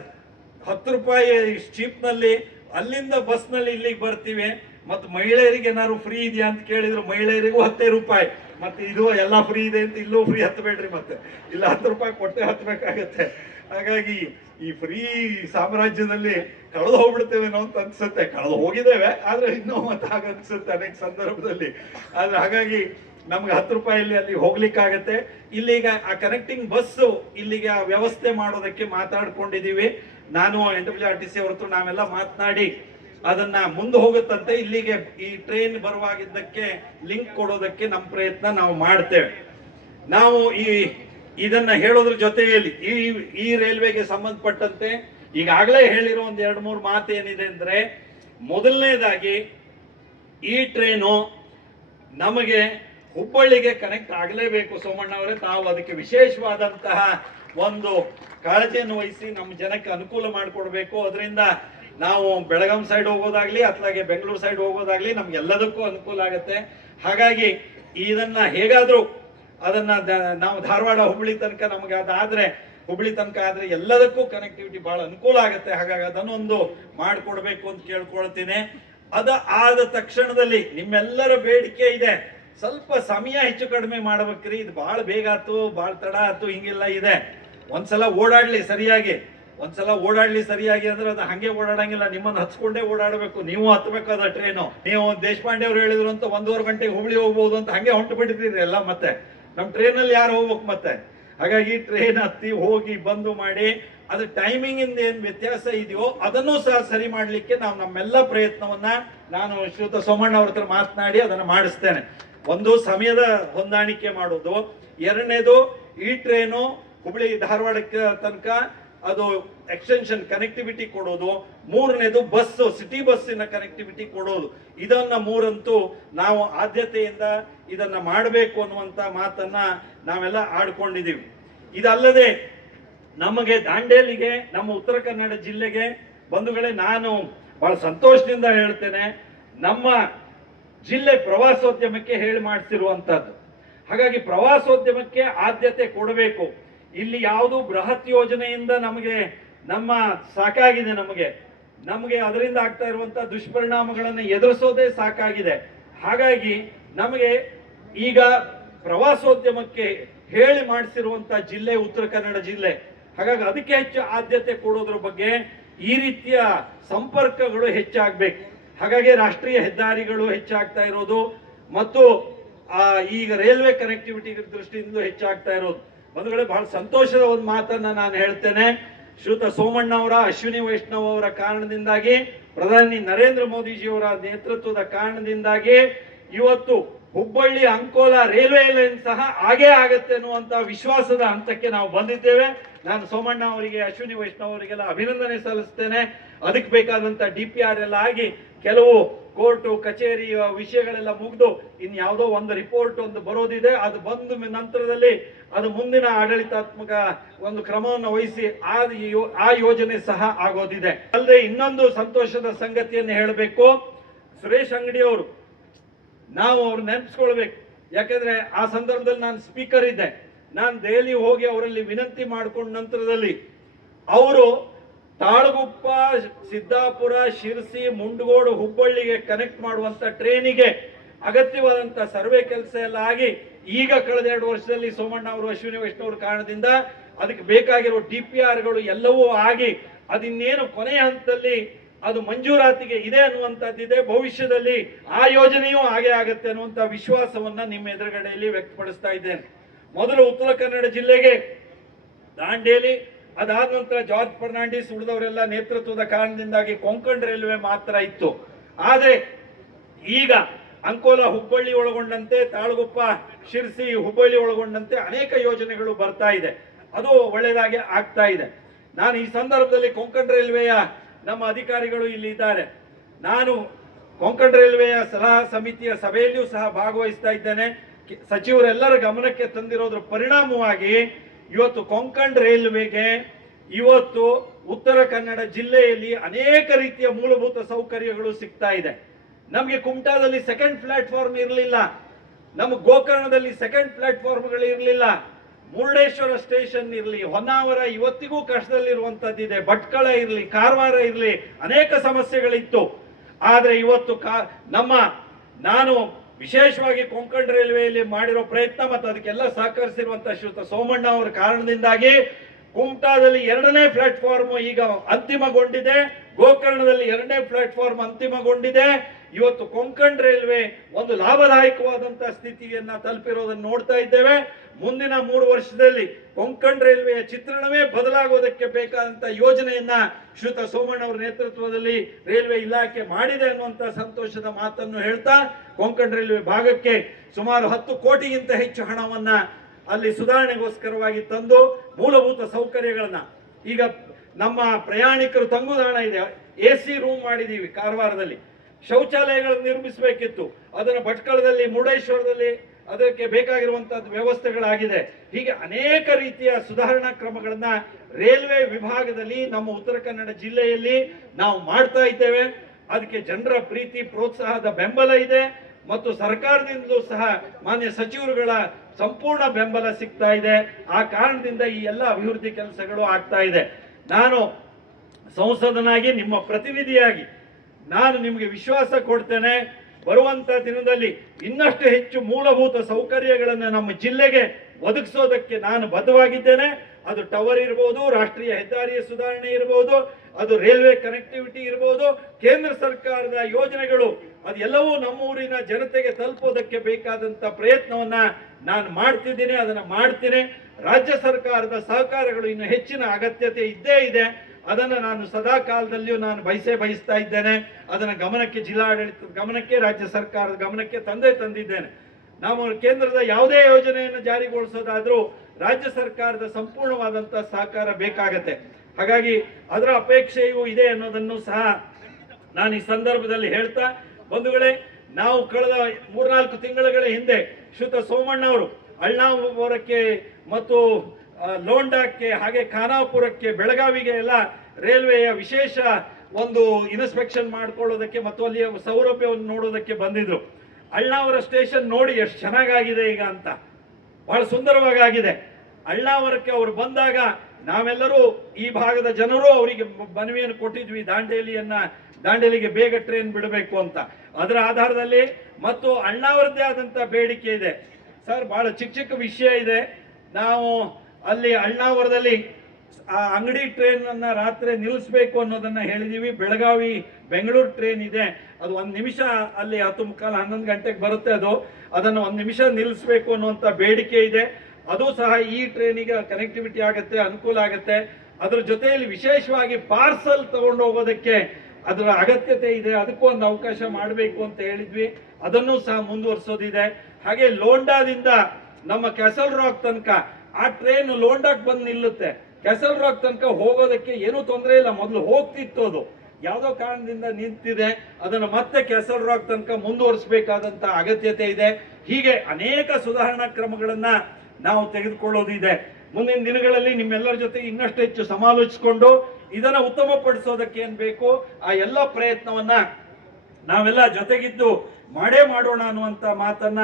10 ರೂಪಾಯಿ ಚೀಪ್ನಲ್ಲಿ ಅಲ್ಲಿಂದ ಬಸ್ನಲ್ಲಿ ಇಲ್ಲಿಗೆ ಬರ್ತೀವಿ, ಮತ್ತು ಮಹಿಳೆಯರಿಗೆ ಏನಾದ್ರು ಫ್ರೀ ಇದೆಯಾ ಅಂತ ಕೇಳಿದ್ರು. ಮಹಿಳೆಯರಿಗೂ 10 ರೂಪಾಯಿ, ಮತ್ತೆ ಇದು ಎಲ್ಲ ಫ್ರೀ ಇದೆ ಅಂತ ಇಲ್ಲೂ ಫ್ರೀ ಹತ್ತಬೇಡ್ರಿ, ಮತ್ತೆ ಇಲ್ಲ 10 ರೂಪಾಯಿ ಕೊಟ್ಟೆ ಹತ್ತಬೇಕಾಗತ್ತೆ. ಹಾಗಾಗಿ ಈ ಫ್ರೀ ಸಾಮ್ರಾಜ್ಯದಲ್ಲಿ ಕಳೆದು ಹೋಗ್ಬಿಡ್ತೇವೇನೋ ಅಂತ ಅನ್ಸುತ್ತೆ. ಕಳೆದು ಹೋಗಿದ್ದೇವೆ, ಆದ್ರೆ ಇನ್ನೂ ಮತ್ತೆ ಹಾಗೆ ಅನ್ಸುತ್ತೆ ಅನೇಕ ಸಂದರ್ಭದಲ್ಲಿ. ಆದ್ರೆ ಹಾಗಾಗಿ ನಮ್ಗೆ 10 ರೂಪಾಯಿಯಲ್ಲಿ ಅಲ್ಲಿ ಹೋಗ್ಲಿಕ್ಕಾಗತ್ತೆ. ಇಲ್ಲಿಗ ಆ ಕನೆಕ್ಟಿಂಗ್ ಬಸ್ ಇಲ್ಲಿಗೆ ವ್ಯವಸ್ಥೆ ಮಾಡೋದಕ್ಕೆ ಮಾತಾಡ್ಕೊಂಡಿದೀವಿ. ನಾನು NWRTC ಅವ್ರ ಹತ್ರ ನಾವೆಲ್ಲ ಮಾತನಾಡಿ ಅದನ್ನ ಮುಂದೆ ಹೋಗುತ್ತಂತೆ, ಇಲ್ಲಿಗೆ ಈ ಟ್ರೈನ್ ಬರುವಾಗಿದ್ದಕ್ಕೆ ಲಿಂಕ್ ಕೊಡೋದಕ್ಕೆ ನಮ್ಮ ಪ್ರಯತ್ನ ನಾವು ಮಾಡ್ತೇವೆ. ನಾವು ಇದನ್ನ ಹೇಳೋದ್ರ ಜೊತೆಯಲ್ಲಿ ಈ ರೈಲ್ವೆಗೆ ಸಂಬಂಧಪಟ್ಟಂತೆ ಈಗಾಗಲೇ ಹೇಳಿರೋ 1-2-3 ಮಾತು ಏನಿದೆ ಅಂದ್ರೆ, ಮೊದಲನೇದಾಗಿ ಈ ಟ್ರೈನು ನಮಗೆ ಹುಬ್ಬಳ್ಳಿಗೆ ಕನೆಕ್ಟ್ ಆಗಲೇಬೇಕು. ಸೋಮಣ್ಣ ಅವರೇ, ತಾವು ಅದಕ್ಕೆ ವಿಶೇಷವಾದಂತಹ ಒಂದು ಕಾಳಜಿಯನ್ನು ವಹಿಸಿ ನಮ್ಮ ಜನಕ್ಕೆ ಅನುಕೂಲ ಮಾಡಿಕೊಡ್ಬೇಕು. ಅದರಿಂದ ನಾವು ಬೆಳಗಾಂ ಸೈಡ್ ಹೋಗೋದಾಗ್ಲಿ ಅತ್ಲಾಗೆ ಬೆಂಗಳೂರು ಸೈಡ್ ಹೋಗೋದಾಗ್ಲಿ ನಮ್ಗೆಲ್ಲದಕ್ಕೂ ಅನುಕೂಲ ಆಗುತ್ತೆ. ಹಾಗಾಗಿ ಇದನ್ನ ಹೇಗಾದ್ರೂ ಅದನ್ನ ನಾವು ಧಾರವಾಡ ಹುಬ್ಬಳ್ಳಿ ತನಕ ನಮಗೆ ಅದಾದ್ರೆ, ಹುಬ್ಬಳ್ಳಿ ತನಕ ಆದ್ರೆ ಎಲ್ಲದಕ್ಕೂ ಕನೆಕ್ಟಿವಿಟಿ ಬಹಳ ಅನುಕೂಲ ಆಗುತ್ತೆ. ಹಾಗಾಗಿ ಅದನ್ನೊಂದು ಮಾಡಿಕೊಡ್ಬೇಕು ಅಂತ ಕೇಳ್ಕೊಳ್ತೀನಿ. ಆದ ತಕ್ಷಣದಲ್ಲಿ ನಿಮ್ಮೆಲ್ಲರ ಬೇಡಿಕೆ ಇದೆ, ಸ್ವಲ್ಪ ಸಮಯ ಹೆಚ್ಚು ಕಡಿಮೆ ಮಾಡ್ಬೇಕ್ರಿ, ಇದು ಬಹಳ ಬೇಗ ಆಯ್ತು, ಬಹಳ ತಡ ಆಯ್ತು, ಹಿಂಗೆಲ್ಲ ಇದೆ. ಒಂದ್ಸಲ ಓಡಾಡ್ಲಿ ಸರಿಯಾಗಿ, ಅಂದ್ರೆ ಅದು ಹಂಗೆ ಓಡಾಡಂಗಿಲ್ಲ, ನಿಮ್ಮನ್ನ ಹಚ್ಕೊಂಡೇ ಓಡಾಡಬೇಕು. ನೀವು ಹತ್ಬೇಕಾದ ಟ್ರೈನು. ನೀವು ದೇಶಪಾಂಡೆ ಅವ್ರು ಹೇಳಿದ್ರು ಅಂತ 1.5 ಗಂಟೆಗೆ ಹುಬ್ಳಿ ಹೋಗ್ಬೋದು ಅಂತ ಹಂಗೆ ಹೊಂಟು ಬಿಟ್ಟಿದ್ದೀರಿ ಎಲ್ಲ. ಮತ್ತೆ ನಮ್ಮ ಟ್ರೈನಲ್ಲಿ ಯಾರು ಹೋಗ್ಬೇಕು ಮತ್ತೆ? ಹಾಗಾಗಿ ಟ್ರೈನ್ ಹತ್ತಿ ಹೋಗಿ ಬಂದು ಮಾಡಿ ಅದು ಟೈಮಿಂಗ್ ಇಂದ ಏನ್ ವ್ಯತ್ಯಾಸ ಇದೆಯೋ ಅದನ್ನು ಸಹ ಸರಿ ಮಾಡ್ಲಿಕ್ಕೆ ನಾವು ನಮ್ಮೆಲ್ಲ ಪ್ರಯತ್ನವನ್ನ ನಾನು ಶ್ರೀಯುತ ಸೋಮಣ್ಣ ಅವ್ರ ಹತ್ರ ಮಾತನಾಡಿ ಅದನ್ನ ಮಾಡಿಸ್ತೇನೆ. ಒಂದು ಸಮಯದ ಹೊಂದಾಣಿಕೆ ಮಾಡೋದು, ಎರಡನೇದು ಈ ಟ್ರೈನು ಹುಬ್ಳಿ ಧಾರವಾಡಕ್ಕೆ ತನಕ ಅದು ಎಕ್ಸ್ಟೆನ್ಷನ್ ಕನೆಕ್ಟಿವಿಟಿ ಕೊಡೋದು, ಮೂರನೇದು ಬಸ್ ಸಿಟಿ ಬಸ್ಸಿನ ಕನೆಕ್ಟಿವಿಟಿ ಕೊಡೋದು. ಇದನ್ನ ಮೂರಂತೂ ನಾವು ಆದ್ಯತೆಯಿಂದ ಇದನ್ನ ಮಾಡಬೇಕು ಅನ್ನುವಂತ ಮಾತನ್ನ ನಾವೆಲ್ಲ ಆಡ್ಕೊಂಡಿದೀವಿ. ಇದಲ್ಲದೆ ನಮಗೆ ದಾಂಡೇಲಿಗೆ, ನಮ್ಮ ಉತ್ತರ ಕನ್ನಡ ಜಿಲ್ಲೆಗೆ ಬಂಧುಗಳೇ, ನಾನು ಬಹಳ ಸಂತೋಷದಿಂದ ಹೇಳ್ತೇನೆ, ನಮ್ಮ ಜಿಲ್ಲೆ ಪ್ರವಾಸೋದ್ಯಮಕ್ಕೆ ಹೇಳಿ ಮಾಡಿಸಿರುವಂತದ್ದು. ಹಾಗಾಗಿ ಪ್ರವಾಸೋದ್ಯಮಕ್ಕೆ ಆದ್ಯತೆ ಕೊಡಬೇಕು. ಇಲ್ಲಿ ಯಾವುದು ಬೃಹತ್ ಯೋಜನೆಯಿಂದ ನಮ್ಮ ಸಾಕಾಗಿದೆ, ನಮಗೆ ಅದರಿಂದ ಆಗ್ತಾ ಇರುವಂತಹ ದುಷ್ಪರಿಣಾಮಗಳನ್ನು ಎದುರಿಸೋದೇ ಸಾಕಾಗಿದೆ. ಹಾಗಾಗಿ ನಮಗೆ ಈಗ ಪ್ರವಾಸೋದ್ಯಮಕ್ಕೆ ಹೇಳಿ ಮಾಡಿಸಿರುವಂತಹ ಜಿಲ್ಲೆ ಉತ್ತರ ಕನ್ನಡ ಜಿಲ್ಲೆ. ಹಾಗಾಗಿ ಅದಕ್ಕೆ ಹೆಚ್ಚು ಆದ್ಯತೆ ಕೊಡೋದ್ರ ಬಗ್ಗೆ ಈ ರೀತಿಯ ಸಂಪರ್ಕಗಳು ಹೆಚ್ಚಾಗಬೇಕು. ಹಾಗಾಗಿ ರಾಷ್ಟ್ರೀಯ ಹೆದ್ದಾರಿಗಳು ಹೆಚ್ಚಾಗ್ತಾ ಇರೋದು ಮತ್ತು ಈಗ ರೈಲ್ವೆ ಕನೆಕ್ಟಿವಿಟಿ ದೃಷ್ಟಿಯಿಂದ ಹೆಚ್ಚಾಗ್ತಾ ಇರೋದು. ಬಂಧುಗಳೇ, ಬಹಳ ಸಂತೋಷದ ಒಂದು ಮಾತನ್ನ ನಾನು ಹೇಳ್ತೇನೆ. ಶ್ರೀಯುತ ಸೋಮಣ್ಣ ಅವರ, ಅಶ್ವಿನಿ ವೈಷ್ಣವ್ ಅವರ ಕಾರಣದಿಂದಾಗಿ, ಪ್ರಧಾನಿ ನರೇಂದ್ರ ಮೋದಿಜಿಯವರ ನೇತೃತ್ವದ ಕಾರಣದಿಂದಾಗಿ ಇವತ್ತು ಹುಬ್ಬಳ್ಳಿ ಅಂಕೋಲಾ ರೈಲ್ವೆ ಲೈನ್ ಸಹ ಆಗೇ ಆಗತ್ತೆ ಅನ್ನುವಂತ ವಿಶ್ವಾಸದ ಹಂತಕ್ಕೆ ನಾವು ಬಂದಿದ್ದೇವೆ. ನಾನು ಸೋಮಣ್ಣ ಅವರಿಗೆ, ಅಶ್ವಿನಿ ವೈಷ್ಣವ್ ಅವರಿಗೆಲ್ಲ ಅಭಿನಂದನೆ ಸಲ್ಲಿಸ್ತೇನೆ. ಅದಕ್ಕೆ ಬೇಕಾದಂತ DPR ಎಲ್ಲ ಆಗಿ, ಕೆಲವು ಕೋರ್ಟು ಕಚೇರಿ ವಿಷಯಗಳೆಲ್ಲ ಮುಗಿದು ಇನ್ಯಾವುದೋ ಒಂದು ರಿಪೋರ್ಟ್ ಒಂದು ಬರೋದಿದೆ. ಅದು ಬಂದ ನಂತರದಲ್ಲಿ ಅದು ಮುಂದಿನ ಆಡಳಿತಾತ್ಮಕ ಒಂದು ಕ್ರಮವನ್ನು ವಹಿಸಿ ಆ ಯೋಜನೆ ಸಹ ಆಗೋದಿದೆ. ಅಲ್ಲದೆ ಇನ್ನೊಂದು ಸಂತೋಷದ ಸಂಗತಿಯನ್ನು ಹೇಳಬೇಕು, ಸುರೇಶ್ ಅಂಗಡಿ ಅವರು ನಾವು ಅವ್ರು ನೆನಪಿಸ್ಕೊಳ್ಬೇಕು. ಯಾಕಂದ್ರೆ ಆ ಸಂದರ್ಭದಲ್ಲಿ ನಾನು ಸ್ಪೀಕರ್ ಇದ್ದೆ. ನಾನು ದೆಹಲಿ ಹೋಗಿ ಅವರಲ್ಲಿ ವಿನಂತಿ ಮಾಡಿಕೊಂಡ ನಂತರದಲ್ಲಿ ಅವರು ತಾಳಗುಪ್ಪ, ಸಿದ್ದಾಪುರ, ಶಿರಸಿ, ಮುಂಡಗೋಡು, ಹುಬ್ಬಳ್ಳಿಗೆ ಕನೆಕ್ಟ್ ಮಾಡುವಂತ ಟ್ರೈನಿಗೆ ಅಗತ್ಯವಾದಂತ ಸರ್ವೆ ಕೆಲಸ ಎಲ್ಲ ಆಗಿ ಈಗ ಕಳೆದ 2 ವರ್ಷದಲ್ಲಿ ಸೋಮಣ್ಣ ಅವರು, ಅಶ್ವಿನಿ ವೈಷ್ಣವ್ ಕಾರಣದಿಂದ ಅದಕ್ಕೆ ಬೇಕಾಗಿರುವ DPRಗಳು ಎಲ್ಲವೂ ಆಗಿ ಅದಿನ್ನೇನು ಕೊನೆಯ ಹಂತದಲ್ಲಿ ಅದು ಮಂಜೂರಾತಿಗೆ ಇದೆ ಅನ್ನುವಂಥದ್ದಿದೆ. ಭವಿಷ್ಯದಲ್ಲಿ ಆ ಯೋಜನೆಯೂ ಹಾಗೆ ಆಗತ್ತೆ ಅನ್ನುವಂಥ ವಿಶ್ವಾಸವನ್ನ ನಿಮ್ಮ ಎದುರುಗಡೆಯಲ್ಲಿ ವ್ಯಕ್ತಪಡಿಸ್ತಾ ಇದ್ದೇನೆ. ಮೊದಲು ಉತ್ತರ ಕನ್ನಡ ಜಿಲ್ಲೆಗೆ ದಾಂಡೇಲಿ, ಅದಾದ ನಂತರ ಜಾರ್ಜ್ ಫರ್ನಾಂಡಿಸ್ ಉಳಿದವರೆಲ್ಲ ನೇತೃತ್ವದ ಕಾರಣದಿಂದಾಗಿ ಕೊಂಕಣ್ ರೈಲ್ವೆ ಮಾತ್ರ ಇತ್ತು. ಆದರೆ ಈಗ ಅಂಕೋಲ, ಹುಬ್ಬಳ್ಳಿ ಒಳಗೊಂಡಂತೆ, ತಾಳಗುಪ್ಪ, ಶಿರ್ಸಿ, ಹುಬ್ಬಳ್ಳಿ ಒಳಗೊಂಡಂತೆ ಅನೇಕ ಯೋಜನೆಗಳು ಬರ್ತಾ ಇದೆ. ಅದು ಒಳ್ಳೆಯದಾಗಿ ಆಗ್ತಾ ಇದೆ. ನಾನು ಈ ಸಂದರ್ಭದಲ್ಲಿ ಕೊಂಕಣ್ ರೈಲ್ವೆಯ ನಮ್ಮ ಅಧಿಕಾರಿಗಳು ಇಲ್ಲಿ ಇದ್ದಾರೆ. ನಾನು ಕೊಂಕಣ್ ರೈಲ್ವೆಯ ಸಲಹಾ ಸಮಿತಿಯ ಸಭೆಯಲ್ಲಿಯೂ ಸಹ ಭಾಗವಹಿಸ್ತಾ ಇದ್ದೇನೆ. ಸಚಿವರೆಲ್ಲರ ಗಮನಕ್ಕೆ ತಂದಿರೋದ್ರ ಪರಿಣಾಮವಾಗಿ ಇವತ್ತು ಕೊಂಕಣ್ ರೈಲ್ವೆಗೆ ಇವತ್ತು ಉತ್ತರ ಕನ್ನಡ ಜಿಲ್ಲೆಯಲ್ಲಿ ಅನೇಕ ರೀತಿಯ ಮೂಲಭೂತ ಸೌಕರ್ಯಗಳು ಸಿಗ್ತಾ ಇದೆ. ನಮಗೆ ಕುಮಟಾದಲ್ಲಿ ಸೆಕೆಂಡ್ ಪ್ಲಾಟ್ಫಾರ್ಮ್ ಇರಲಿಲ್ಲ, ನಮ್ಮ ಗೋಕರ್ಣದಲ್ಲಿ ಸೆಕೆಂಡ್ ಪ್ಲಾಟ್ಫಾರ್ಮ್ಗಳು ಇರಲಿಲ್ಲ, ಮುರುಡೇಶ್ವರ ಸ್ಟೇಷನ್ ಇರಲಿ, ಹೊನ್ನಾವರ ಇವತ್ತಿಗೂ ಕಷ್ಟದಲ್ಲಿರುವಂತದ್ದಿದೆ, ಭಟ್ಕಳ ಇರಲಿ, ಕಾರವಾರ ಇರಲಿ, ಅನೇಕ ಸಮಸ್ಯೆಗಳಿತ್ತು. ಆದ್ರೆ ಇವತ್ತು ನಾನು ವಿಶೇಷವಾಗಿ ಕೊಂಕಣ್ ರೈಲ್ವೆಯಲ್ಲಿ ಮಾಡಿರೋ ಪ್ರಯತ್ನ ಮತ್ತು ಅದಕ್ಕೆಲ್ಲ ಸಹಕರಿಸಿರುವಂತಹ ಶ್ರೀಯುತ ಸೋಮಣ್ಣ ಅವರ ಕಾರಣದಿಂದಾಗಿ ಕುಮಟಾದಲ್ಲಿ 2ನೇ ಪ್ಲಾಟ್ಫಾರ್ಮ್ ಈಗ ಅಂತಿಮಗೊಂಡಿದೆ, ಗೋಕರ್ಣದಲ್ಲಿ 2ನೇ ಪ್ಲಾಟ್ಫಾರ್ಮ್ ಅಂತಿಮಗೊಂಡಿದೆ. ಇವತ್ತು ಕೊಂಕಣ್ ರೈಲ್ವೆ ಒಂದು ಲಾಭದಾಯಕವಾದಂತಹ ಸ್ಥಿತಿಯನ್ನ ತಲುಪಿರೋದನ್ನು ನೋಡ್ತಾ ಇದ್ದೇವೆ. ಮುಂದಿನ 3 ವರ್ಷದಲ್ಲಿ ಕೊಂಕಣ್ ರೈಲ್ವೆಯ ಚಿತ್ರಣವೇ ಬದಲಾಗೋದಕ್ಕೆ ಬೇಕಾದಂತ ಯೋಜನೆಯನ್ನ ಶ್ರೀಯುತ ಸೋಮಣ್ಣ ಅವರ ನೇತೃತ್ವದಲ್ಲಿ ರೈಲ್ವೆ ಇಲಾಖೆ ಮಾಡಿದೆ ಅನ್ನುವಂತ ಸಂತೋಷದ ಮಾತನ್ನು ಹೇಳ್ತಾ, ಕೊಂಕಣ್ ರೈಲ್ವೆ ಭಾಗಕ್ಕೆ ಸುಮಾರು 10 ಕೋಟಿಗಿಂತ ಹೆಚ್ಚು ಹಣವನ್ನ ಅಲ್ಲಿ ಸುಧಾರಣೆಗೋಸ್ಕರವಾಗಿ ತಂದು ಮೂಲಭೂತ ಸೌಕರ್ಯಗಳನ್ನ, ಈಗ ನಮ್ಮ ಪ್ರಯಾಣಿಕರು ತಂಗುದಾಣ ಇದೆ, AC ರೂಮ್ ಮಾಡಿದೀವಿ ಕಾರವಾರದಲ್ಲಿ, ಶೌಚಾಲಯಗಳನ್ನು ನಿರ್ಮಿಸಬೇಕಿತ್ತು, ಅದನ್ನು ಭಟ್ಕಳದಲ್ಲಿ, ಮುರುಡೇಶ್ವರದಲ್ಲಿ ಅದಕ್ಕೆ ಬೇಕಾಗಿರುವಂತಹ ವ್ಯವಸ್ಥೆಗಳಾಗಿದೆ. ಹೀಗೆ ಅನೇಕ ರೀತಿಯ ಸುಧಾರಣಾ ಕ್ರಮಗಳನ್ನ ರೈಲ್ವೆ ವಿಭಾಗದಲ್ಲಿ ನಮ್ಮ ಉತ್ತರ ಕನ್ನಡ ಜಿಲ್ಲೆಯಲ್ಲಿ ನಾವು ಮಾಡ್ತಾ ಇದ್ದೇವೆ. ಅದಕ್ಕೆ ಜನರ ಪ್ರೀತಿ, ಪ್ರೋತ್ಸಾಹದ ಬೆಂಬಲ ಇದೆ ಮತ್ತು ಸರ್ಕಾರದಿಂದಲೂ ಸಹ ಮಾನ್ಯ ಸಚಿವರುಗಳ ಸಂಪೂರ್ಣ ಬೆಂಬಲ ಸಿಗ್ತಾ ಇದೆ. ಆ ಕಾರಣದಿಂದ ಈ ಎಲ್ಲ ಅಭಿವೃದ್ಧಿ ಕೆಲಸಗಳು ಆಗ್ತಾ ಇದೆ. ನಾನು ಸಂಸದನಾಗಿ, ನಿಮ್ಮ ಪ್ರತಿನಿಧಿಯಾಗಿ ನಾನು ನಿಮಗೆ ವಿಶ್ವಾಸ ಕೊಡ್ತೇನೆ, ಬರುವಂತ ದಿನದಲ್ಲಿ ಇನ್ನಷ್ಟು ಹೆಚ್ಚು ಮೂಲಭೂತ ಸೌಕರ್ಯಗಳನ್ನು ನಮ್ಮ ಜಿಲ್ಲೆಗೆ ಒದಗಿಸೋದಕ್ಕೆ ನಾನು ಬದ್ಧವಾಗಿದ್ದೇನೆ. ಅದು ಟವರ್ ಇರಬಹುದು, ರಾಷ್ಟ್ರೀಯ ಹೆದ್ದಾರಿಯ ಸುಧಾರಣೆ ಇರಬಹುದು, ಅದು ರೈಲ್ವೆ ಕನೆಕ್ಟಿವಿಟಿ ಇರಬಹುದು, ಕೇಂದ್ರ ಸರ್ಕಾರದ ಯೋಜನೆಗಳು, ಅದೆಲ್ಲವೂ ನಮ್ಮೂರಿನ ಜನತೆಗೆ ತಲುಪೋದಕ್ಕೆ ಬೇಕಾದಂತ ಪ್ರಯತ್ನವನ್ನ ನಾನು ಮಾಡ್ತಿದ್ದೀನಿ, ಅದನ್ನ ಮಾಡ್ತೀನಿ. ರಾಜ್ಯ ಸರ್ಕಾರದ ಸಹಕಾರಗಳು ಇನ್ನು ಹೆಚ್ಚಿನ ಅಗತ್ಯತೆ ಇದ್ದೇ ಇದೆ. ಅದನ್ನು ನಾನು ಸದಾ ಕಾಲದಲ್ಲಿಯೂ ನಾನು ಬಯಸ್ತಾ ಇದ್ದೇನೆ. ಅದನ್ನ ಗಮನಕ್ಕೆ, ಜಿಲ್ಲಾಡಳಿತದ ಗಮನಕ್ಕೆ, ರಾಜ್ಯ ಸರ್ಕಾರದ ಗಮನಕ್ಕೆ ತಂದಿದ್ದೇನೆ. ನಾವು ಕೇಂದ್ರದ ಯಾವುದೇ ಯೋಜನೆಯನ್ನು ಜಾರಿಗೊಳಿಸೋದಾದ್ರೂ ರಾಜ್ಯ ಸರ್ಕಾರದ ಸಂಪೂರ್ಣವಾದಂತಹ ಸಹಕಾರ ಬೇಕಾಗತ್ತೆ. ಹಾಗಾಗಿ ಅದರ ಅಪೇಕ್ಷೆಯೂ ಇದೆ ಅನ್ನೋದನ್ನು ಸಹ ನಾನು ಈ ಸಂದರ್ಭದಲ್ಲಿ ಹೇಳ್ತಾ, ಬಂಧುಗಳೇ, ನಾವು ಕಳೆದ 3-4 ತಿಂಗಳ ಹಿಂದೆ ಶ್ರೀಯುತ ಸೋಮಣ್ಣ ಅವರು ಅಳ್ನಾವರಕ್ಕೆ ಮತ್ತು ಲೋಂಡಾಕ್ಕೆ, ಹಾಗೆ ಖಾನಾಪುರಕ್ಕೆ, ಬೆಳಗಾವಿಗೆ ಎಲ್ಲ ರೈಲ್ವೆಯ ವಿಶೇಷ ಒಂದು ಇನ್ಸ್ಪೆಕ್ಷನ್ ಮಾಡ್ಕೊಳ್ಳೋದಕ್ಕೆ ಮತ್ತು ಅಲ್ಲಿಯ ಸೌಲಭ್ಯವನ್ನು ನೋಡೋದಕ್ಕೆ ಬಂದಿದ್ರು. ಅಳ್ನಾವರ ಸ್ಟೇಷನ್ ನೋಡಿ ಎಷ್ಟು ಚೆನ್ನಾಗಾಗಿದೆ ಈಗ ಅಂತ, ಬಹಳ ಸುಂದರವಾಗಿದೆ. ಅಳ್ನಾವರಕ್ಕೆ ಅವರು ಬಂದಾಗ ನಾವೆಲ್ಲರೂ ಈ ಭಾಗದ ಜನರು ಅವರಿಗೆ ಮನವಿಯನ್ನು ಕೊಟ್ಟಿದ್ವಿ, ದಾಂಡೇಲಿಗೆ ಬೇಗ ಟ್ರೈನ್ ಬಿಡಬೇಕು ಅಂತ. ಅದರ ಆಧಾರದಲ್ಲಿ ಮತ್ತು ಅಳ್ನಾವರದ್ದೇ ಆದಂತ ಬೇಡಿಕೆ ಇದೆ. ಸರ್, ಬಹಳ ಚಿಕ್ಕ ವಿಷಯ ಇದೆ. ನಾವು ಅಲ್ಲಿ ಅಳ್ನಾವರದಲ್ಲಿ ಆ ಅಂಗಡಿ ಟ್ರೈನ್ ಅನ್ನ ರಾತ್ರಿ ನಿಲ್ಲಿಸಬೇಕು ಅನ್ನೋದನ್ನ ಹೇಳಿದೀವಿ. ಬೆಳಗಾವಿ ಬೆಂಗಳೂರು ಟ್ರೈನ್ ಇದೆ, ಅದು 1 ನಿಮಿಷ ಅಲ್ಲಿ 10:15-11 ಗಂಟೆಗೆ ಬರುತ್ತೆ. ಅದನ್ನು 1 ನಿಮಿಷ ನಿಲ್ಲಿಸಬೇಕು ಅನ್ನುವಂತ ಬೇಡಿಕೆ ಇದೆ. ಅದು ಸಹ ಈ ಟ್ರೈನಿಗೆ ಕನೆಕ್ಟಿವಿಟಿ ಆಗುತ್ತೆ, ಅನುಕೂಲ ಆಗುತ್ತೆ. ಅದ್ರ ಜೊತೆಯಲ್ಲಿ ವಿಶೇಷವಾಗಿ ಪಾರ್ಸಲ್ ತಗೊಂಡು ಹೋಗೋದಕ್ಕೆ ಅದರ ಅಗತ್ಯತೆ ಇದೆ, ಅದಕ್ಕೂ ಒಂದು ಅವಕಾಶ ಮಾಡಬೇಕು ಅಂತ ಹೇಳಿದ್ವಿ. ಅದನ್ನು ಸಹ ಮುಂದುವರಿಸೋದಿದೆ. ಹಾಗೆ ಲೋಂಡಾದಿಂದ ನಮ್ಮ ಕ್ಯಾಸಲ್ ರಾಕ್ ತನಕ ಆ ಟ್ರೈನ್ ಲೋಂಡಾಕ್ ಬಂದು ನಿಲ್ಲುತ್ತೆ. ಕ್ಯಾಸಲ್ ರಾಕ್ ತನಕ ಹೋಗೋದಕ್ಕೆ ಏನೂ ತೊಂದರೆ ಇಲ್ಲ, ಮೊದಲು ಹೋಗ್ತಿತ್ತು, ಅದು ಯಾವುದೋ ಕಾರಣದಿಂದ ನಿಂತಿದೆ. ಅದನ್ನು ಮತ್ತೆ ಕ್ಯಾಸಲ್ ರಾಕ್ ತನಕ ಮುಂದುವರಿಸಬೇಕಾದಂತ ಅಗತ್ಯತೆ ಇದೆ. ಹೀಗೆ ಅನೇಕ ಸುಧಾರಣಾ ಕ್ರಮಗಳನ್ನ ನಾವು ತೆಗೆದುಕೊಳ್ಳೋದಿದೆ. ಮುಂದಿನ ದಿನಗಳಲ್ಲಿ ನಿಮ್ಮೆಲ್ಲರ ಜೊತೆ ಇನ್ನಷ್ಟು ಹೆಚ್ಚು ಸಮಾಲೋಚಿಸಿಕೊಂಡು ಇದನ್ನ ಉತ್ತಮಪಡಿಸೋದಕ್ಕೆ ಏನ್ ಬೇಕು ಆ ಎಲ್ಲ ಪ್ರಯತ್ನವನ್ನ ನಾವೆಲ್ಲ ಜೊತೆಗಿದ್ದು ಮಾಡೇ ಮಾಡೋಣ ಅನ್ನುವಂತ ಮಾತನ್ನ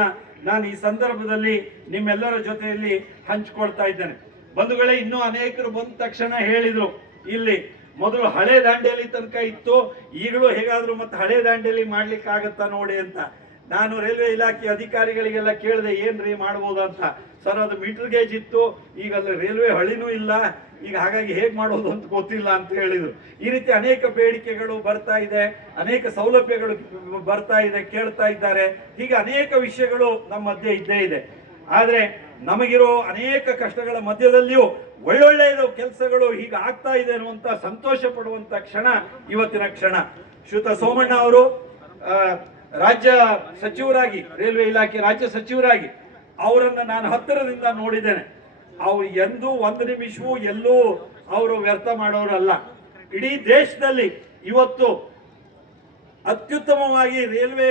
ನಾನು ಈ ಸಂದರ್ಭದಲ್ಲಿ ನಿಮ್ಮೆಲ್ಲರ ಜೊತೆಯಲ್ಲಿ ಹಂಚಿಕೊಳ್ತಾ ಇದ್ದೇನೆ. ಬಂಧುಗಳೇ, ಇನ್ನೂ ಅನೇಕರು ಬಂದ ತಕ್ಷಣ ಹೇಳಿದ್ರು, ಇಲ್ಲಿ ಮೊದಲು ಹಳೆ ದಾಂಡೇಲಿ ತನಕ ಇತ್ತು, ಈಗಲೂ ಹೇಗಾದ್ರೂ ಮತ್ತೆ ಹಳೆ ದಾಂಡೇಲಿ ಮಾಡ್ಲಿಕ್ಕೆ ಆಗತ್ತಾ ನೋಡಿ ಅಂತ. ನಾನು ರೈಲ್ವೆ ಇಲಾಖೆ ಅಧಿಕಾರಿಗಳಿಗೆಲ್ಲ ಕೇಳಿದೆ, ಏನ್ರಿ ಮಾಡ್ಬೋದು ಅಂತ. ಸರ್, ಅದು ಮೀಟರ್ ಗೇಜ್ ಇತ್ತು, ಈಗ ಅಲ್ಲಿ ರೈಲ್ವೆ ಹಳಿನೂ ಇಲ್ಲ, ಈಗ ಹಾಗಾಗಿ ಹೇಗ್ ಮಾಡೋದು ಅಂತ ಗೊತ್ತಿಲ್ಲ ಅಂತ ಹೇಳಿದ್ರು. ಈ ರೀತಿ ಅನೇಕ ಬೇಡಿಕೆಗಳು ಬರ್ತಾ ಇದೆ, ಅನೇಕ ಸೌಲಭ್ಯಗಳು ಬರ್ತಾ ಇದೆ, ಕೇಳ್ತಾ ಇದ್ದಾರೆ. ಹೀಗೆ ಅನೇಕ ವಿಷಯಗಳು ನಮ್ಮ ಮಧ್ಯೆ ಇದ್ದೇ ಇದೆ. ಆದ್ರೆ ನಮಗಿರೋ ಅನೇಕ ಕಷ್ಟಗಳ ಮಧ್ಯದಲ್ಲಿಯೂ ಒಳ್ಳೊಳ್ಳೆ ಕೆಲಸಗಳು ಹೀಗ ಆಗ್ತಾ ಇದೆ ಅನ್ನುವಂತ ಸಂತೋಷ ಪಡುವಂತ ಕ್ಷಣ ಇವತ್ತಿನ ಕ್ಷಣ. ಶ್ರೀಯುತ ಸೋಮಣ್ಣ ಅವರು ರಾಜ್ಯ ಸಚಿವರಾಗಿ, ರೈಲ್ವೆ ಇಲಾಖೆ ರಾಜ್ಯ ಸಚಿವರಾಗಿ ಅವರನ್ನ ನಾನು ಹತ್ತಿರದಿಂದ ನೋಡಿದ್ದೇನೆ. ಅವ್ರು ಎಂದೂ ಒಂದು ನಿಮಿಷವೂ ಎಲ್ಲೂ ಅವರು ವ್ಯರ್ಥ ಮಾಡೋರಲ್ಲ. ಇಡೀ ದೇಶದಲ್ಲಿ ಇವತ್ತು ಅತ್ಯುತ್ತಮವಾಗಿ ರೈಲ್ವೆ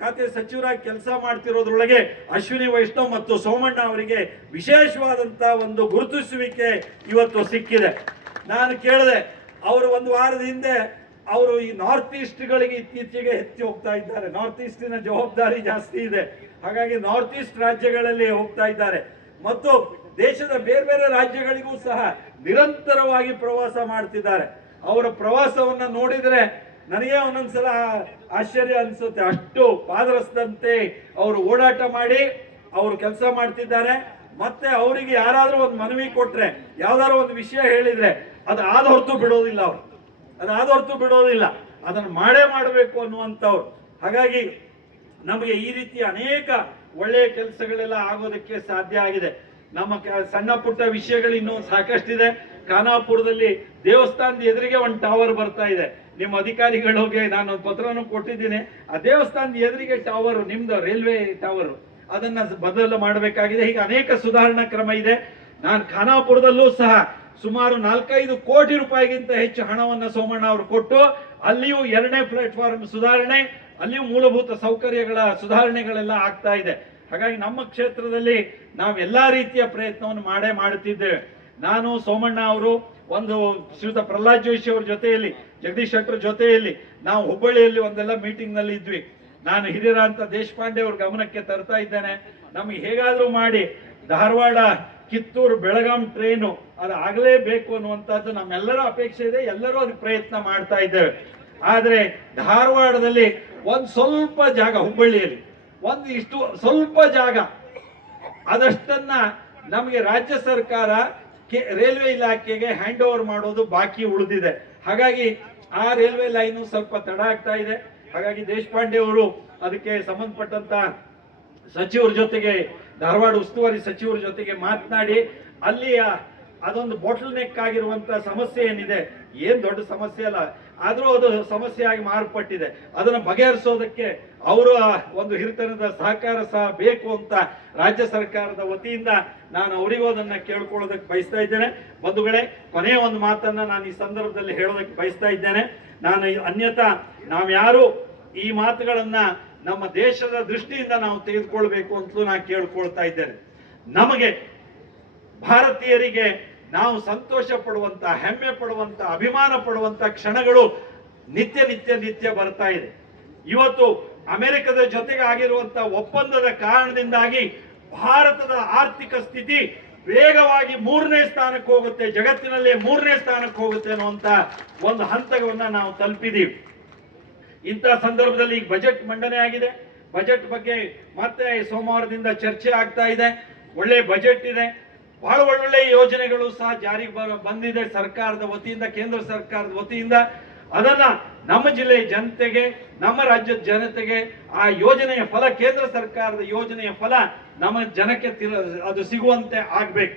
ಖಾತೆ ಸಚಿವರಾಗಿ ಕೆಲಸ ಮಾಡ್ತಿರೋದ್ರೊಳಗೆ ಅಶ್ವಿನಿ ವೈಷ್ಣವ್ ಮತ್ತು ಸೋಮಣ್ಣ ಅವರಿಗೆ ವಿಶೇಷವಾದಂತ ಒಂದು ಗುರುತಿಸುವಿಕೆ ಇವತ್ತು ಸಿಕ್ಕಿದೆ. ನಾನು ಕೇಳಿದೆ, ಅವರು ಒಂದು ವಾರದ ಹಿಂದೆ ಅವರು ಈ ನಾರ್ತ್ ಈಸ್ಟ್ಗಳಿಗೆ ಇತ್ತೀಚೆಗೆ ಹೆಚ್ಚು ಹೋಗ್ತಾ ಇದ್ದಾರೆ. ನಾರ್ತ್ ಈಸ್ಟಿನ ಜವಾಬ್ದಾರಿ ಜಾಸ್ತಿ ಇದೆ, ಹಾಗಾಗಿ ನಾರ್ತ್ ಈಸ್ಟ್ ರಾಜ್ಯಗಳಲ್ಲಿ ಹೋಗ್ತಾ ಇದ್ದಾರೆ ಮತ್ತು ದೇಶದ ಬೇರೆ ಬೇರೆ ರಾಜ್ಯಗಳಿಗೂ ಸಹ ನಿರಂತರವಾಗಿ ಪ್ರವಾಸ ಮಾಡ್ತಿದ್ದಾರೆ. ಅವರ ಪ್ರವಾಸವನ್ನ ನೋಡಿದ್ರೆ ನನಗೆ ಒಂದೊಂದ್ಸಲ ಆಶ್ಚರ್ಯ ಅನ್ಸುತ್ತೆ. ಅಷ್ಟು ಪಾದರಸದಂತೆ ಅವರು ಓಡಾಟ ಮಾಡಿ ಅವರು ಕೆಲಸ ಮಾಡ್ತಿದ್ದಾರೆ. ಮತ್ತೆ ಅವರಿಗೆ ಯಾರಾದ್ರೂ ಒಂದು ಮನವಿ ಕೊಟ್ರೆ, ಯಾವ್ದಾದ್ರು ಒಂದು ವಿಷಯ ಹೇಳಿದ್ರೆ ಅದು ಆದ ಹೊರತು ಬಿಡೋದಿಲ್ಲ. ಅವರು ಅದಾದ ಹೊರತು ಬಿಡೋದಿಲ್ಲ, ಅದನ್ನು ಮಾಡೇ ಮಾಡಬೇಕು ಅನ್ನುವಂಥವ್ರು. ಹಾಗಾಗಿ ನಮಗೆ ಈ ರೀತಿ ಅನೇಕ ಒಳ್ಳೆಯ ಕೆಲಸಗಳೆಲ್ಲ ಆಗೋದಕ್ಕೆ ಸಾಧ್ಯ ಆಗಿದೆ. ನಮ್ಮ ಸಣ್ಣ ಪುಟ್ಟ ವಿಷಯಗಳು ಇನ್ನೂ ಸಾಕಷ್ಟಿದೆ. ಖಾನಾಪುರದಲ್ಲಿ ದೇವಸ್ಥಾನದ ಎದುರಿಗೆ ಒಂದು ಟವರ್ ಬರ್ತಾ ಇದೆ. ನಿಮ್ಮ ಅಧಿಕಾರಿಗಳು ಹೋಗಿ ನಾನು ಒಂದು ಪತ್ರನೂ ಕೊಟ್ಟಿದ್ದೀನಿ. ಆ ದೇವಸ್ಥಾನದ ಎದುರಿಗೆ ಟವರ್, ನಿಮ್ದು ರೈಲ್ವೆ ಟವರ್, ಅದನ್ನ ಬದಲು ಮಾಡಬೇಕಾಗಿದೆ. ಹೀಗೆ ಅನೇಕ ಸುಧಾರಣಾ ಕ್ರಮ ಇದೆ. ನಾನು ಖಾನಾಪುರದಲ್ಲೂ ಸಹ ಸುಮಾರು 4-5 ಕೋಟಿ ರೂಪಾಯಿಗಿಂತ ಹೆಚ್ಚು ಹಣವನ್ನು ಸೋಮಣ್ಣ ಅವರು ಕೊಟ್ಟು ಅಲ್ಲಿಯೂ 2ನೇ ಪ್ಲಾಟ್ಫಾರ್ಮ್ ಸುಧಾರಣೆ, ಅಲ್ಲಿಯೂ ಮೂಲಭೂತ ಸೌಕರ್ಯಗಳ ಸುಧಾರಣೆಗಳೆಲ್ಲ ಆಗ್ತಾ ಇದೆ. ಹಾಗಾಗಿ ನಮ್ಮ ಕ್ಷೇತ್ರದಲ್ಲಿ ನಾವು ಎಲ್ಲಾ ರೀತಿಯ ಪ್ರಯತ್ನವನ್ನು ಮಾಡೇ ಮಾಡುತ್ತಿದ್ದೇವೆ. ನಾನು, ಸೋಮಣ್ಣ ಅವರು, ಒಂದು ಶ್ರೀಯುತ ಪ್ರಹ್ಲಾದ್ ಜೋಶಿ ಅವ್ರ ಜೊತೆಯಲ್ಲಿ, ಜಗದೀಶ್ ಶೆಟ್ಟರ್ ಜೊತೆಯಲ್ಲಿ ನಾವು ಹುಬ್ಬಳ್ಳಿಯಲ್ಲಿ ಒಂದೆಲ್ಲ ಮೀಟಿಂಗ್ ನಲ್ಲಿ ಇದ್ವಿ. ನಾನು ಹಿರಿಯರಂತ ದೇಶಪಾಂಡೆ ಅವ್ರ ಗಮನಕ್ಕೆ ತರ್ತಾ ಇದ್ದೇನೆ, ನಮಗೆ ಹೇಗಾದ್ರೂ ಮಾಡಿ ಧಾರವಾಡ, ಕಿತ್ತೂರು, ಬೆಳಗಾಂ ಟ್ರೈನು ಅದು ಆಗಲೇಬೇಕು ಅನ್ನುವಂಥದ್ದು ನಮ್ಮೆಲ್ಲರ ಅಪೇಕ್ಷೆ ಇದೆ. ಎಲ್ಲರೂ ಅದಕ್ಕೆ ಪ್ರಯತ್ನ ಮಾಡ್ತಾ ಇದ್ದೇವೆ. ಆದ್ರೆ ಧಾರವಾಡದಲ್ಲಿ ಒಂದು ಸ್ವಲ್ಪ ಜಾಗ, ಹುಬ್ಬಳ್ಳಿಯಲ್ಲಿ ಒಂದು ಇಷ್ಟು ಸ್ವಲ್ಪ ಜಾಗ, ಅದಷ್ಟನ್ನ ನಮಗೆ ರಾಜ್ಯ ಸರ್ಕಾರ ರೈಲ್ವೆ ಇಲಾಖೆಗೆ ಹ್ಯಾಂಡ್ ಓವರ್ ಮಾಡೋದು ಬಾಕಿ ಉಳಿದಿದೆ. ಹಾಗಾಗಿ ಆ ರೈಲ್ವೆ ಲೈನು ಸ್ವಲ್ಪ ತಡ ಆಗ್ತಾ ಇದೆ. ಹಾಗಾಗಿ ದೇಶಪಾಂಡೆ ಅವರು ಅದಕ್ಕೆ ಸಂಬಂಧಪಟ್ಟಂತ ಸಚಿವರ ಜೊತೆಗೆ, ಧಾರವಾಡ ಉಸ್ತುವಾರಿ ಸಚಿವರ ಜೊತೆಗೆ ಮಾತನಾಡಿ ಅಲ್ಲಿಯ ಅದೊಂದು ಬಾಟಲ್ ನೆಕ್ ಆಗಿರುವಂತ ಸಮಸ್ಯೆ ಏನಿದೆ, ಏನ್ ದೊಡ್ಡ ಸಮಸ್ಯೆ ಅಲ್ಲ, ಆದ್ರೂ ಅದು ಸಮಸ್ಯೆ ಆಗಿ ಮಾರ್ಪಟ್ಟಿದೆ. ಅದನ್ನ ಬಗೆಹರಿಸೋದಕ್ಕೆ ಅವರ ಒಂದು ಹಿರಿತನದ ಸಹಕಾರ ಸಹ ಬೇಕು ಅಂತ ರಾಜ್ಯ ಸರ್ಕಾರದ ವತಿಯಿಂದ ನಾನು ಅವರಿಗೂ ಅದನ್ನ ಕೇಳ್ಕೊಳ್ಳೋದಕ್ಕೆ ಬಯಸ್ತಾ ಇದ್ದೇನೆ. ಬಂಧುಗಳೇ, ಕೊನೆಯ ಒಂದು ಮಾತನ್ನ ನಾನು ಈ ಸಂದರ್ಭದಲ್ಲಿ ಹೇಳೋದಕ್ಕೆ ಬಯಸ್ತಾ ಇದ್ದೇನೆ. ನಾನು ಅನ್ಯಥಾ ನಾವ್ಯಾರು ಈ ಮಾತುಗಳನ್ನ ನಮ್ಮ ದೇಶದ ದೃಷ್ಟಿಯಿಂದ ನಾವು ತೆಗೆದುಕೊಳ್ಬೇಕು ಅಂತಲೂ ನಾನು ಕೇಳ್ಕೊಳ್ತಾ ಇದ್ದೇನೆ. ನಮಗೆ ಭಾರತೀಯರಿಗೆ ನಾವು ಸಂತೋಷ ಪಡುವಂತ, ಹೆಮ್ಮೆ ಪಡುವಂತ, ಅಭಿಮಾನ ಪಡುವಂತ ಕ್ಷಣಗಳು ನಿತ್ಯ ಬರ್ತಾ ಇದೆ. ಇವತ್ತು ಅಮೆರಿಕದ ಜೊತೆಗೆ ಆಗಿರುವಂತ ಒಪ್ಪಂದದ ಕಾರಣದಿಂದಾಗಿ ಭಾರತದ ಆರ್ಥಿಕ ಸ್ಥಿತಿ ವೇಗವಾಗಿ 3ನೇ ಸ್ಥಾನಕ್ಕೆ ಹೋಗುತ್ತೆ, ಜಗತ್ತಿನಲ್ಲೇ 3ನೇ ಸ್ಥಾನಕ್ಕೆ ಹೋಗುತ್ತೆ ಅನ್ನುವಂತ ಒಂದು ಹಂತವನ್ನ ನಾವು ತಲುಪಿದೀವಿ. ಇಂಥ ಸಂದರ್ಭದಲ್ಲಿ ಈಗ ಬಜೆಟ್ ಮಂಡನೆ ಆಗಿದೆ. ಬಜೆಟ್ ಬಗ್ಗೆ ಮತ್ತೆ ಸೋಮವಾರದಿಂದ ಚರ್ಚೆ ಆಗ್ತಾ ಇದೆ. ಒಳ್ಳೆ ಬಜೆಟ್ ಇದೆ, ಬಹಳ ಒಳ್ಳೊಳ್ಳೆ ಯೋಜನೆಗಳು ಸಹ ಜಾರಿಗೆ ಬಂದಿದೆ ಸರ್ಕಾರದ ವತಿಯಿಂದ, ಕೇಂದ್ರ ಸರ್ಕಾರದ ವತಿಯಿಂದ. ಅದನ್ನ ನಮ್ಮ ಜಿಲ್ಲೆಯ ಜನತೆಗೆ, ನಮ್ಮ ರಾಜ್ಯದ ಜನತೆಗೆ ಆ ಯೋಜನೆಯ ಫಲ, ಕೇಂದ್ರ ಸರ್ಕಾರದ ಯೋಜನೆಯ ಫಲ ನಮ್ಮ ಜನಕ್ಕೆ ಅದು ಸಿಗುವಂತೆ ಆಗ್ಬೇಕು.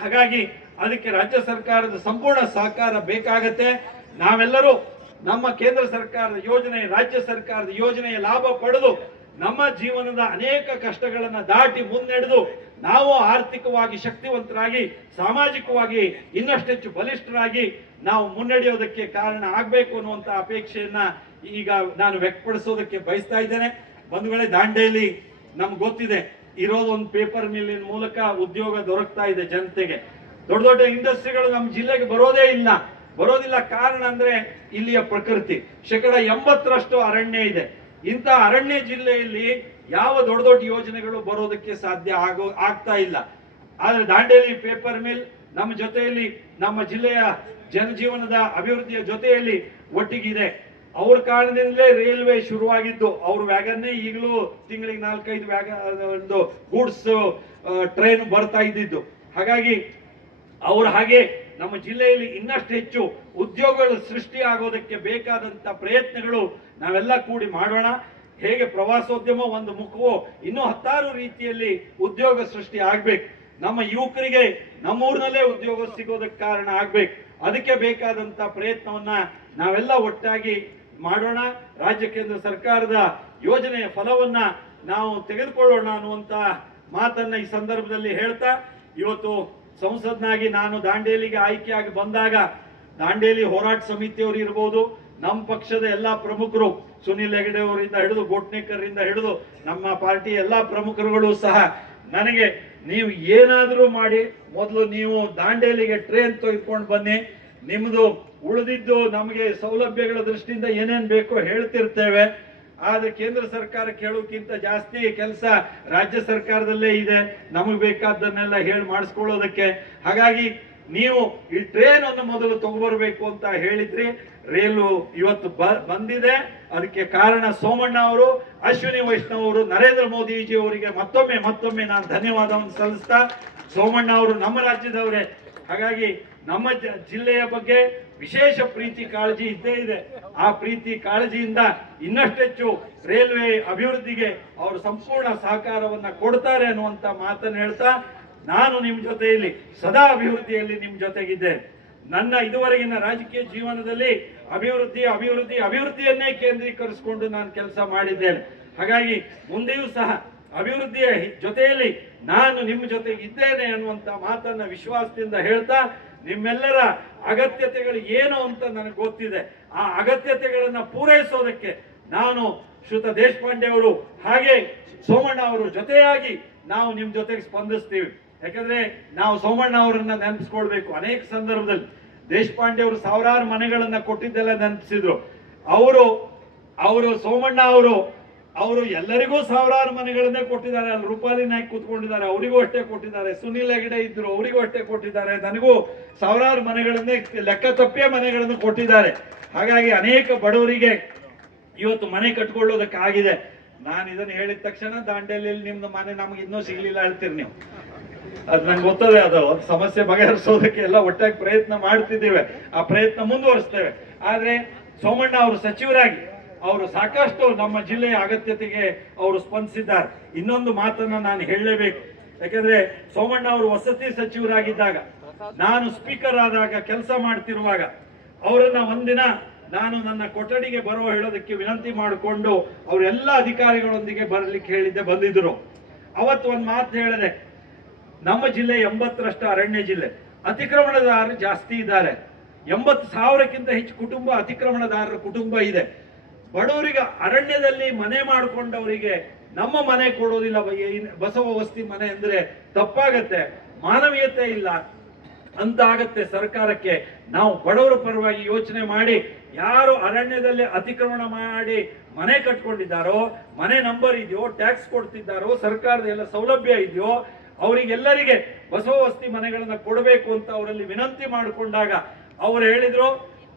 ಹಾಗಾಗಿ ಅದಕ್ಕೆ ರಾಜ್ಯ ಸರ್ಕಾರದ ಸಂಪೂರ್ಣ ಸಹಕಾರ ಬೇಕಾಗತ್ತೆ. ನಾವೆಲ್ಲರೂ ನಮ್ಮ ಕೇಂದ್ರ ಸರ್ಕಾರದ ಯೋಜನೆ, ರಾಜ್ಯ ಸರ್ಕಾರದ ಯೋಜನೆಯ ಲಾಭ ಪಡೆದು ನಮ್ಮ ಜೀವನದ ಅನೇಕ ಕಷ್ಟಗಳನ್ನು ದಾಟಿ ಮುನ್ನಡೆದು ನಾವು ಆರ್ಥಿಕವಾಗಿ ಶಕ್ತಿವಂತರಾಗಿ, ಸಾಮಾಜಿಕವಾಗಿ ಇನ್ನಷ್ಟು ಹೆಚ್ಚು ಬಲಿಷ್ಠರಾಗಿ ನಾವು ಮುನ್ನಡೆಯೋದಕ್ಕೆ ಕಾರಣ ಆಗಬೇಕು ಅನ್ನುವಂತ ಅಪೇಕ್ಷೆಯನ್ನ ಈಗ ನಾನು ವ್ಯಕ್ತಪಡಿಸೋದಕ್ಕೆ ಬಯಸ್ತಾ ಇದ್ದೇನೆ. ಬಂಧುಗಳೇ, ದಾಂಡೇಲಿ ನಮ್ಗೆ ಗೊತ್ತಿದೆ, ಇರೋದು ಒಂದು ಪೇಪರ್ ಮಿಲ್ಲಿನ ಮೂಲಕ ಉದ್ಯೋಗ ದೊರಕ್ತಾ ಇದೆ ಜನತೆಗೆ. ದೊಡ್ಡ ದೊಡ್ಡ ಇಂಡಸ್ಟ್ರಿಗಳು ನಮ್ಮ ಜಿಲ್ಲೆಗೆ ಬರೋದೇ ಇಲ್ಲ. ಬರೋದಿಲ್ಲ. ಕಾರಣ ಅಂದ್ರೆ ಇಲ್ಲಿಯ ಪ್ರಕೃತಿ. 80% ಅರಣ್ಯ ಇದೆ. ಇಂಥ ಅರಣ್ಯ ಜಿಲ್ಲೆಯಲ್ಲಿ ಯಾವ ದೊಡ್ಡ ದೊಡ್ಡ ಯೋಜನೆಗಳು ಬರೋದಕ್ಕೆ ಸಾಧ್ಯ ಆಗ್ತಾ ಇಲ್ಲ. ಆದ್ರೆ ದಾಂಡೇಲಿ ಪೇಪರ್ ಮಿಲ್ ನಮ್ಮ ಜೊತೆಯಲ್ಲಿ, ನಮ್ಮ ಜಿಲ್ಲೆಯ ಜನಜೀವನದ ಅಭಿವೃದ್ಧಿಯ ಜೊತೆಯಲ್ಲಿ ಒಟ್ಟಿಗಿದೆ. ಅವ್ರ ಕಾರಣದಿಂದಲೇ ರೈಲ್ವೆ ಶುರುವಾಗಿದ್ದು. ಅವ್ರ ವ್ಯಾಗನ್ನೇ ಈಗಲೂ ತಿಂಗಳಿಗೆ 4-5 ಒಂದು ಗೂಡ್ಸ್ ಟ್ರೈನ್ ಬರ್ತಾ ಇದ್ದಿದ್ದು. ಹಾಗಾಗಿ ಅವ್ರ ಹಾಗೆ ನಮ್ಮ ಜಿಲ್ಲೆಯಲ್ಲಿ ಇನ್ನಷ್ಟು ಹೆಚ್ಚು ಉದ್ಯೋಗಗಳು ಸೃಷ್ಟಿ ಆಗೋದಕ್ಕೆ ಬೇಕಾದಂತ ಪ್ರಯತ್ನಗಳು ನಾವೆಲ್ಲ ಕೂಡಿ ಮಾಡೋಣ. ಹೇಗೆ ಪ್ರವಾಸೋದ್ಯಮ ಒಂದು ಮುಖವೋ, ಇನ್ನೂ 10 ರೀತಿಯಲ್ಲಿ ಉದ್ಯೋಗ ಸೃಷ್ಟಿ ಆಗ್ಬೇಕು. ನಮ್ಮ ಯುವಕರಿಗೆ ನಮ್ಮೂರಿನಲ್ಲೇ ಉದ್ಯೋಗ ಸಿಗೋದಕ್ಕೆ ಕಾರಣ ಆಗ್ಬೇಕು. ಅದಕ್ಕೆ ಬೇಕಾದಂತ ಪ್ರಯತ್ನವನ್ನ ನಾವೆಲ್ಲ ಒಟ್ಟಾಗಿ ಮಾಡೋಣ. ರಾಜ್ಯ ಕೇಂದ್ರ ಸರ್ಕಾರದ ಯೋಜನೆಯ ಫಲವನ್ನ ನಾವು ತೆಗೆದುಕೊಳ್ಳೋಣ ಅನ್ನುವಂತ ಮಾತನ್ನ ಈ ಸಂದರ್ಭದಲ್ಲಿ ಹೇಳ್ತಾ, ಇವತ್ತು ಸಂಸದ್ನಾಗಿ ನಾನು ದಾಂಡೇಲಿಗೆ ಆಯ್ಕೆಯಾಗಿ ಬಂದಾಗ ದಾಂಡೇಲಿ ಹೋರಾಟ ಸಮಿತಿಯವರು ಇರ್ಬೋದು, ನಮ್ಮ ಪಕ್ಷದ ಎಲ್ಲಾ ಪ್ರಮುಖರು, ಸುನಿಲ್ ಹೆಗಡೆ ಅವರಿಂದ ಹಿಡಿದು ಗೋಟ್ನೇಕರ್ ಇಂದ ಹಿಡಿದು ನಮ್ಮ ಪಾರ್ಟಿ ಎಲ್ಲಾ ಪ್ರಮುಖರುಗಳು ಸಹ ನನಗೆ ನೀವು ಏನಾದರೂ ಮಾಡಿ ಮೊದಲು ನೀವು ದಾಂಡೇಲಿಗೆ ಟ್ರೈನ್ ತೆಗೆದುಕೊಂಡು ಬನ್ನಿ, ನಿಮ್ದು ಉಳಿದಿದ್ದು ನಮಗೆ ಸೌಲಭ್ಯಗಳ ದೃಷ್ಟಿಯಿಂದ ಏನೇನ್ ಬೇಕೋ ಹೇಳ್ತಿರ್ತೇವೆ. ಆದ್ರೆ ಕೇಂದ್ರ ಸರ್ಕಾರ ಕೇಳೋಕ್ಕಿಂತ ಜಾಸ್ತಿ ಕೆಲಸ ರಾಜ್ಯ ಸರ್ಕಾರದಲ್ಲೇ ಇದೆ, ನಮಗೆ ಬೇಕಾದ್ದನ್ನೆಲ್ಲ ಹೇಳಿ ಮಾಡಿಸ್ಕೊಳ್ಳೋದಕ್ಕೆ. ಹಾಗಾಗಿ ನೀವು ಈ ಟ್ರೈನ್ ಅನ್ನು ಮೊದಲು ತಗೊಬರ್ಬೇಕು ಅಂತ ಹೇಳಿದ್ರಿ. ರೈಲು ಇವತ್ತು ಬಂದಿದೆ. ಅದಕ್ಕೆ ಕಾರಣ ಸೋಮಣ್ಣ ಅವರು, ಅಶ್ವಿನಿ ವೈಷ್ಣವ್ ಅವರು, ನರೇಂದ್ರ ಮೋದಿಜಿ ಅವರಿಗೆ ಮತ್ತೊಮ್ಮೆ ನಾನು ಧನ್ಯವಾದವನ್ನು ಸಲ್ಲಿಸ್ತಾ, ಸೋಮಣ್ಣ ಅವರು ನಮ್ಮ ರಾಜ್ಯದವರೇ. ಹಾಗಾಗಿ ನಮ್ಮ ಜಿಲ್ಲೆಯ ಬಗ್ಗೆ ವಿಶೇಷ ಪ್ರೀತಿ ಕಾಳಜಿ ಇದ್ದೇ ಇದೆ. ಆ ಪ್ರೀತಿ ಕಾಳಜಿಯಿಂದ ಇನ್ನಷ್ಟೆಚ್ಚು ರೈಲ್ವೆ ಅಭಿವೃದ್ಧಿಗೆ ಅವರು ಸಂಪೂರ್ಣ ಸಹಕಾರವನ್ನ ಕೊಡ್ತಾರೆ ಅನ್ನುವಂತ ಮಾತನ್ನು ಹೇಳ್ತಾ, ನಾನು ನಿಮ್ಮ ಜೊತೆಯಲ್ಲಿ ಸದಾ ಅಭಿವೃದ್ಧಿಯಲ್ಲಿ ನಿಮ್ಮ ಜೊತೆಗಿದ್ದೇನೆ. ನನ್ನ ಇದುವರೆಗಿನ ರಾಜಕೀಯ ಜೀವನದಲ್ಲಿ ಅಭಿವೃದ್ಧಿಯನ್ನೇ ಕೇಂದ್ರೀಕರಿಸಿಕೊಂಡು ನಾನು ಕೆಲಸ ಮಾಡಿದ್ದೇನೆ. ಹಾಗಾಗಿ ಮುಂದೆಯೂ ಸಹ ಅಭಿವೃದ್ಧಿಯ ಜೊತೆಯಲ್ಲಿ ನಾನು ನಿಮ್ಮ ಜೊತೆಗೆ ಇದ್ದೇನೆ ಅನ್ನುವಂತ ಮಾತನ್ನ ವಿಶ್ವಾಸದಿಂದ ಹೇಳ್ತಾ, ನಿಮ್ಮೆಲ್ಲರ ಅಗತ್ಯತೆಗಳು ಏನು ಅಂತ ನನಗೆ ಗೊತ್ತಿದೆ. ಆ ಅಗತ್ಯತೆಗಳನ್ನ ಪೂರೈಸೋದಕ್ಕೆ ನಾನು ಶ್ರೀಯುತ ದೇಶಪಾಂಡೆ ಅವರು ಹಾಗೆ ಸೋಮಣ್ಣ ಅವರು ಜೊತೆಯಾಗಿ ನಾವು ನಿಮ್ ಜೊತೆಗೆ ಸ್ಪಂದಿಸ್ತೀವಿ. ಯಾಕಂದ್ರೆ ನಾವು ಸೋಮಣ್ಣ ಅವರನ್ನ ನೆನಪಿಸ್ಕೊಳ್ಬೇಕು. ಅನೇಕ ಸಂದರ್ಭದಲ್ಲಿ ದೇಶಪಾಂಡೆ ಅವರು ಸಾವಿರಾರು ಮನೆಗಳನ್ನ ಕೊಟ್ಟಿದ್ದೆಲ್ಲ ನೆನಪಿಸಿದ್ರು. ಅವರು ಸೋಮಣ್ಣ ಅವರು ಎಲ್ಲರಿಗೂ ಸಾವಿರಾರು ಮನೆಗಳನ್ನೇ ಕೊಟ್ಟಿದ್ದಾರೆ. ಅಲ್ಲಿ ರೂಪಾಲಿ ನಾಯ್ಕ ಕೂತ್ಕೊಂಡಿದ್ದಾರೆ, ಅವರಿಗೂ ಅಷ್ಟೇ ಕೊಟ್ಟಿದ್ದಾರೆ. ಸುನಿಲ್ ಹೆಗಡೆ ಇದ್ರು, ಅವರಿಗೂ ಅಷ್ಟೇ ಕೊಟ್ಟಿದ್ದಾರೆ. ನನಗೂ ಸಾವಿರಾರು ಮನೆಗಳನ್ನೇ ಲೆಕ್ಕ ತಪ್ಪೇ ಮನೆಗಳನ್ನು ಕೊಟ್ಟಿದ್ದಾರೆ. ಹಾಗಾಗಿ ಅನೇಕ ಬಡವರಿಗೆ ಇವತ್ತು ಮನೆ ಕಟ್ಕೊಳ್ಳೋದಕ್ಕಾಗಿದೆ. ನಾನು ಇದನ್ನು ಹೇಳಿದ ತಕ್ಷಣ ದಾಂಡೇಲಿಯಲ್ಲಿ ನಿಮ್ದು ಮನೆ ನಮ್ಗೆ ಇನ್ನೂ ಸಿಗ್ಲಿಲ್ಲ ಹೇಳ್ತೀರಿ ನೀವು. ಅದು ನಂಗೆ ಗೊತ್ತದೆ. ಅದು ಸಮಸ್ಯೆ ಬಗೆಹರಿಸೋದಕ್ಕೆ ಎಲ್ಲ ಒಟ್ಟಾಗಿ ಪ್ರಯತ್ನ ಮಾಡ್ತಿದ್ದೇವೆ. ಆ ಪ್ರಯತ್ನ ಮುಂದುವರಿಸ್ತೇವೆ. ಆದ್ರೆ ಸೋಮಣ್ಣ ಅವರು ಸಚಿವರಾಗಿ ಅವರು ಸಾಕಷ್ಟು ನಮ್ಮ ಜಿಲ್ಲೆಯ ಅಗತ್ಯತೆಗೆ ಅವರು ಸ್ಪಂದಿಸಿದ್ದಾರೆ. ಇನ್ನೊಂದು ಮಾತನ್ನ ನಾನು ಹೇಳಲೇಬೇಕು. ಯಾಕಂದ್ರೆ ಸೋಮಣ್ಣ ಅವರು ವಸತಿ ಸಚಿವರಾಗಿದ್ದಾಗ, ನಾನು ಸ್ಪೀಕರ್ ಆದಾಗ, ಕೆಲಸ ಮಾಡ್ತಿರುವಾಗ ಅವರನ್ನ ಒಂದಿನ ನಾನು ನನ್ನ ಕೊಠಡಿಗೆ ಹೇಳೋದಕ್ಕೆ ವಿನಂತಿ ಮಾಡಿಕೊಂಡು ಅವರೆಲ್ಲ ಅಧಿಕಾರಿಗಳೊಂದಿಗೆ ಬರಲಿಕ್ಕೆ ಹೇಳಿದ್ದೆ. ಬಂದಿದ್ರು. ಅವತ್ತು ಒಂದು ಮಾತು ಹೇಳಿದೆ, ನಮ್ಮ ಜಿಲ್ಲೆ 80% ಅರಣ್ಯ ಜಿಲ್ಲೆ, ಅತಿಕ್ರಮಣದಾರರು ಜಾಸ್ತಿ ಇದ್ದಾರೆ. 80,000ಕ್ಕಿಂತ ಹೆಚ್ಚು ಕುಟುಂಬ ಅತಿಕ್ರಮಣದಾರರ ಕುಟುಂಬ ಇದೆ. ಬಡವರಿಗೆ ಅರಣ್ಯದಲ್ಲಿ ಮನೆ ಮಾಡಿಕೊಂಡವರಿಗೆ ನಮ್ಮ ಮನೆ ಕೊಡೋದಿಲ್ಲ. ಬಸವ ವಸ್ತಿ ಮನೆ ಅಂದ್ರೆ ತಪ್ಪಾಗತ್ತೆ, ಮಾನವೀಯತೆ ಇಲ್ಲ ಅಂತ ಆಗತ್ತೆ ಸರ್ಕಾರಕ್ಕೆ. ನಾವು ಬಡವರ ಪರವಾಗಿ ಯೋಚನೆ ಮಾಡಿ, ಯಾರು ಅರಣ್ಯದಲ್ಲಿ ಅತಿಕ್ರಮಣ ಮಾಡಿ ಮನೆ ಕಟ್ಕೊಂಡಿದ್ದಾರೋ, ಮನೆ ನಂಬರ್ ಇದೆಯೋ, ಟ್ಯಾಕ್ಸ್ ಕೊಡ್ತಿದ್ದಾರೋ, ಸರ್ಕಾರದ ಎಲ್ಲ ಸೌಲಭ್ಯ ಇದೆಯೋ, ಅವರಿಗೆಲ್ಲರಿಗೆ ಬಸವ ವಸ್ತಿ ಮನೆಗಳನ್ನ ಕೊಡಬೇಕು ಅಂತ ಅವರಲ್ಲಿ ವಿನಂತಿ ಮಾಡಿಕೊಂಡಾಗ ಅವ್ರು ಹೇಳಿದ್ರು,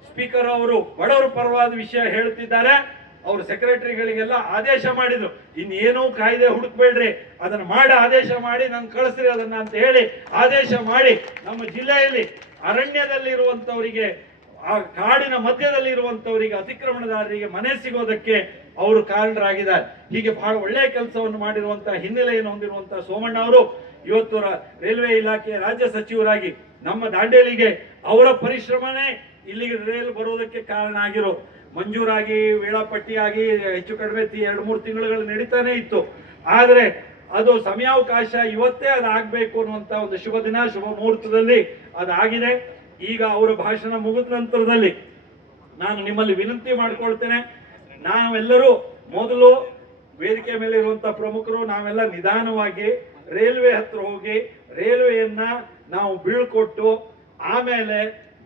ಸ್ಪೀಕರ್ ಅವರು ಬಡವರ ಪರವಾದ ವಿಷಯ ಹೇಳ್ತಿದ್ದಾರೆ, ಅವ್ರ ಸೆಕ್ರೆಟರಿಗಳಿಗೆಲ್ಲ ಆದೇಶ ಮಾಡಿದ್ರು, ಇನ್ನೇನು ಕಾಯ್ದೆ ಹುಡುಕ್ಬೇಡ್ರಿ, ಅದನ್ನ ಮಾಡಿ ಆದೇಶ ಮಾಡಿ ನನ್ ಕಳಿಸ್ರಿ ಅದನ್ನ ಅಂತ ಹೇಳಿ ಆದೇಶ ಮಾಡಿ ನಮ್ಮ ಜಿಲ್ಲೆಯಲ್ಲಿ ಅರಣ್ಯದಲ್ಲಿ ಇರುವಂತವರಿಗೆ, ಆ ಕಾಡಿನ ಮಧ್ಯದಲ್ಲಿ ಇರುವಂತವರಿಗೆ, ಅತಿಕ್ರಮಣದಾರರಿಗೆ ಮನೆ ಸಿಗೋದಕ್ಕೆ ಅವರು ಕಾರಣರಾಗಿದ್ದಾರೆ. ಹೀಗೆ ಬಹಳ ಒಳ್ಳೆಯ ಕೆಲಸವನ್ನು ಮಾಡಿರುವಂತಹ ಹಿನ್ನೆಲೆಯನ್ನು ಹೊಂದಿರುವಂತಹ ಸೋಮಣ್ಣ ಅವರು ಇವತ್ತು ರೈಲ್ವೆ ಇಲಾಖೆಯ ರಾಜ್ಯ ಸಚಿವರಾಗಿ ನಮ್ಮ ದಾಂಡೇಲಿಗೆ ಅವರ ಪರಿಶ್ರಮನೇ ಇಲ್ಲಿಗೆ ರೈಲು ಬರೋದಕ್ಕೆ ಕಾರಣ ಆಗಿರೋ. ಮಂಜೂರಾಗಿ ವೇಳಾಪಟ್ಟಿಯಾಗಿ ಹೆಚ್ಚು ಕಡಿಮೆ 2-3 ತಿಂಗಳುಗಳು ನಡೀತಾನೆ ಇತ್ತು. ಆದ್ರೆ ಅದು ಸಮಯಾವಕಾಶ ಇವತ್ತೇ ಅದಾಗಬೇಕು ಅನ್ನುವಂತ ಒಂದು ಶುಭ ದಿನ, ಶುಭ ಮುಹೂರ್ತದಲ್ಲಿ ಅದಾಗಿದೆ. ಈಗ ಅವರ ಭಾಷಣ ಮುಗಿದ ನಂತರದಲ್ಲಿ ನಾನು ನಿಮ್ಮಲ್ಲಿ ವಿನಂತಿ ಮಾಡ್ಕೊಳ್ತೇನೆ, ನಾವೆಲ್ಲರೂ ಮೊದಲು ವೇದಿಕೆ ಮೇಲೆ ಇರುವಂತಹ ಪ್ರಮುಖರು ನಾವೆಲ್ಲ ನಿಧಾನವಾಗಿ ರೈಲ್ವೆ ಹತ್ರ ಹೋಗಿ ರೈಲ್ವೆಯನ್ನ ನಾವು ಬೀಳ್ಕೊಟ್ಟು ಆಮೇಲೆ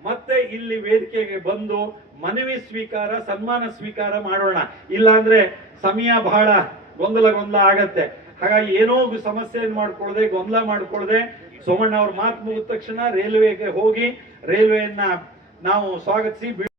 ಮತ್ತೆ ಇಲ್ಲಿ ವೇದಿಕೆಗೆ ಬಂದು ಮನವಿ ಸ್ವೀಕಾರ ಸನ್ಮಾನ ಸ್ವೀಕಾರ ಮಾಡೋಣ. ಇಲ್ಲಾಂದ್ರೆ ಸಮಯ ಬಹಳ ಗೊಂದಲ ಆಗತ್ತೆ. ಹಾಗಾಗಿ ಏನೋ ಸಮಸ್ಯೆಯನ್ನು ಮಾಡ್ಕೊಳ್ಳದೆ ಗೊಂದಲ ಮಾಡ್ಕೊಳ್ಳದೆ ಸೋಮಣ್ಣ ಅವ್ರ ಮಾತು ಮುಗಿದ ತಕ್ಷಣ ರೈಲ್ವೆಗೆ ಹೋಗಿ ರೈಲ್ವೆಯನ್ನ ನಾವು ಸ್ವಾಗತಿಸಿ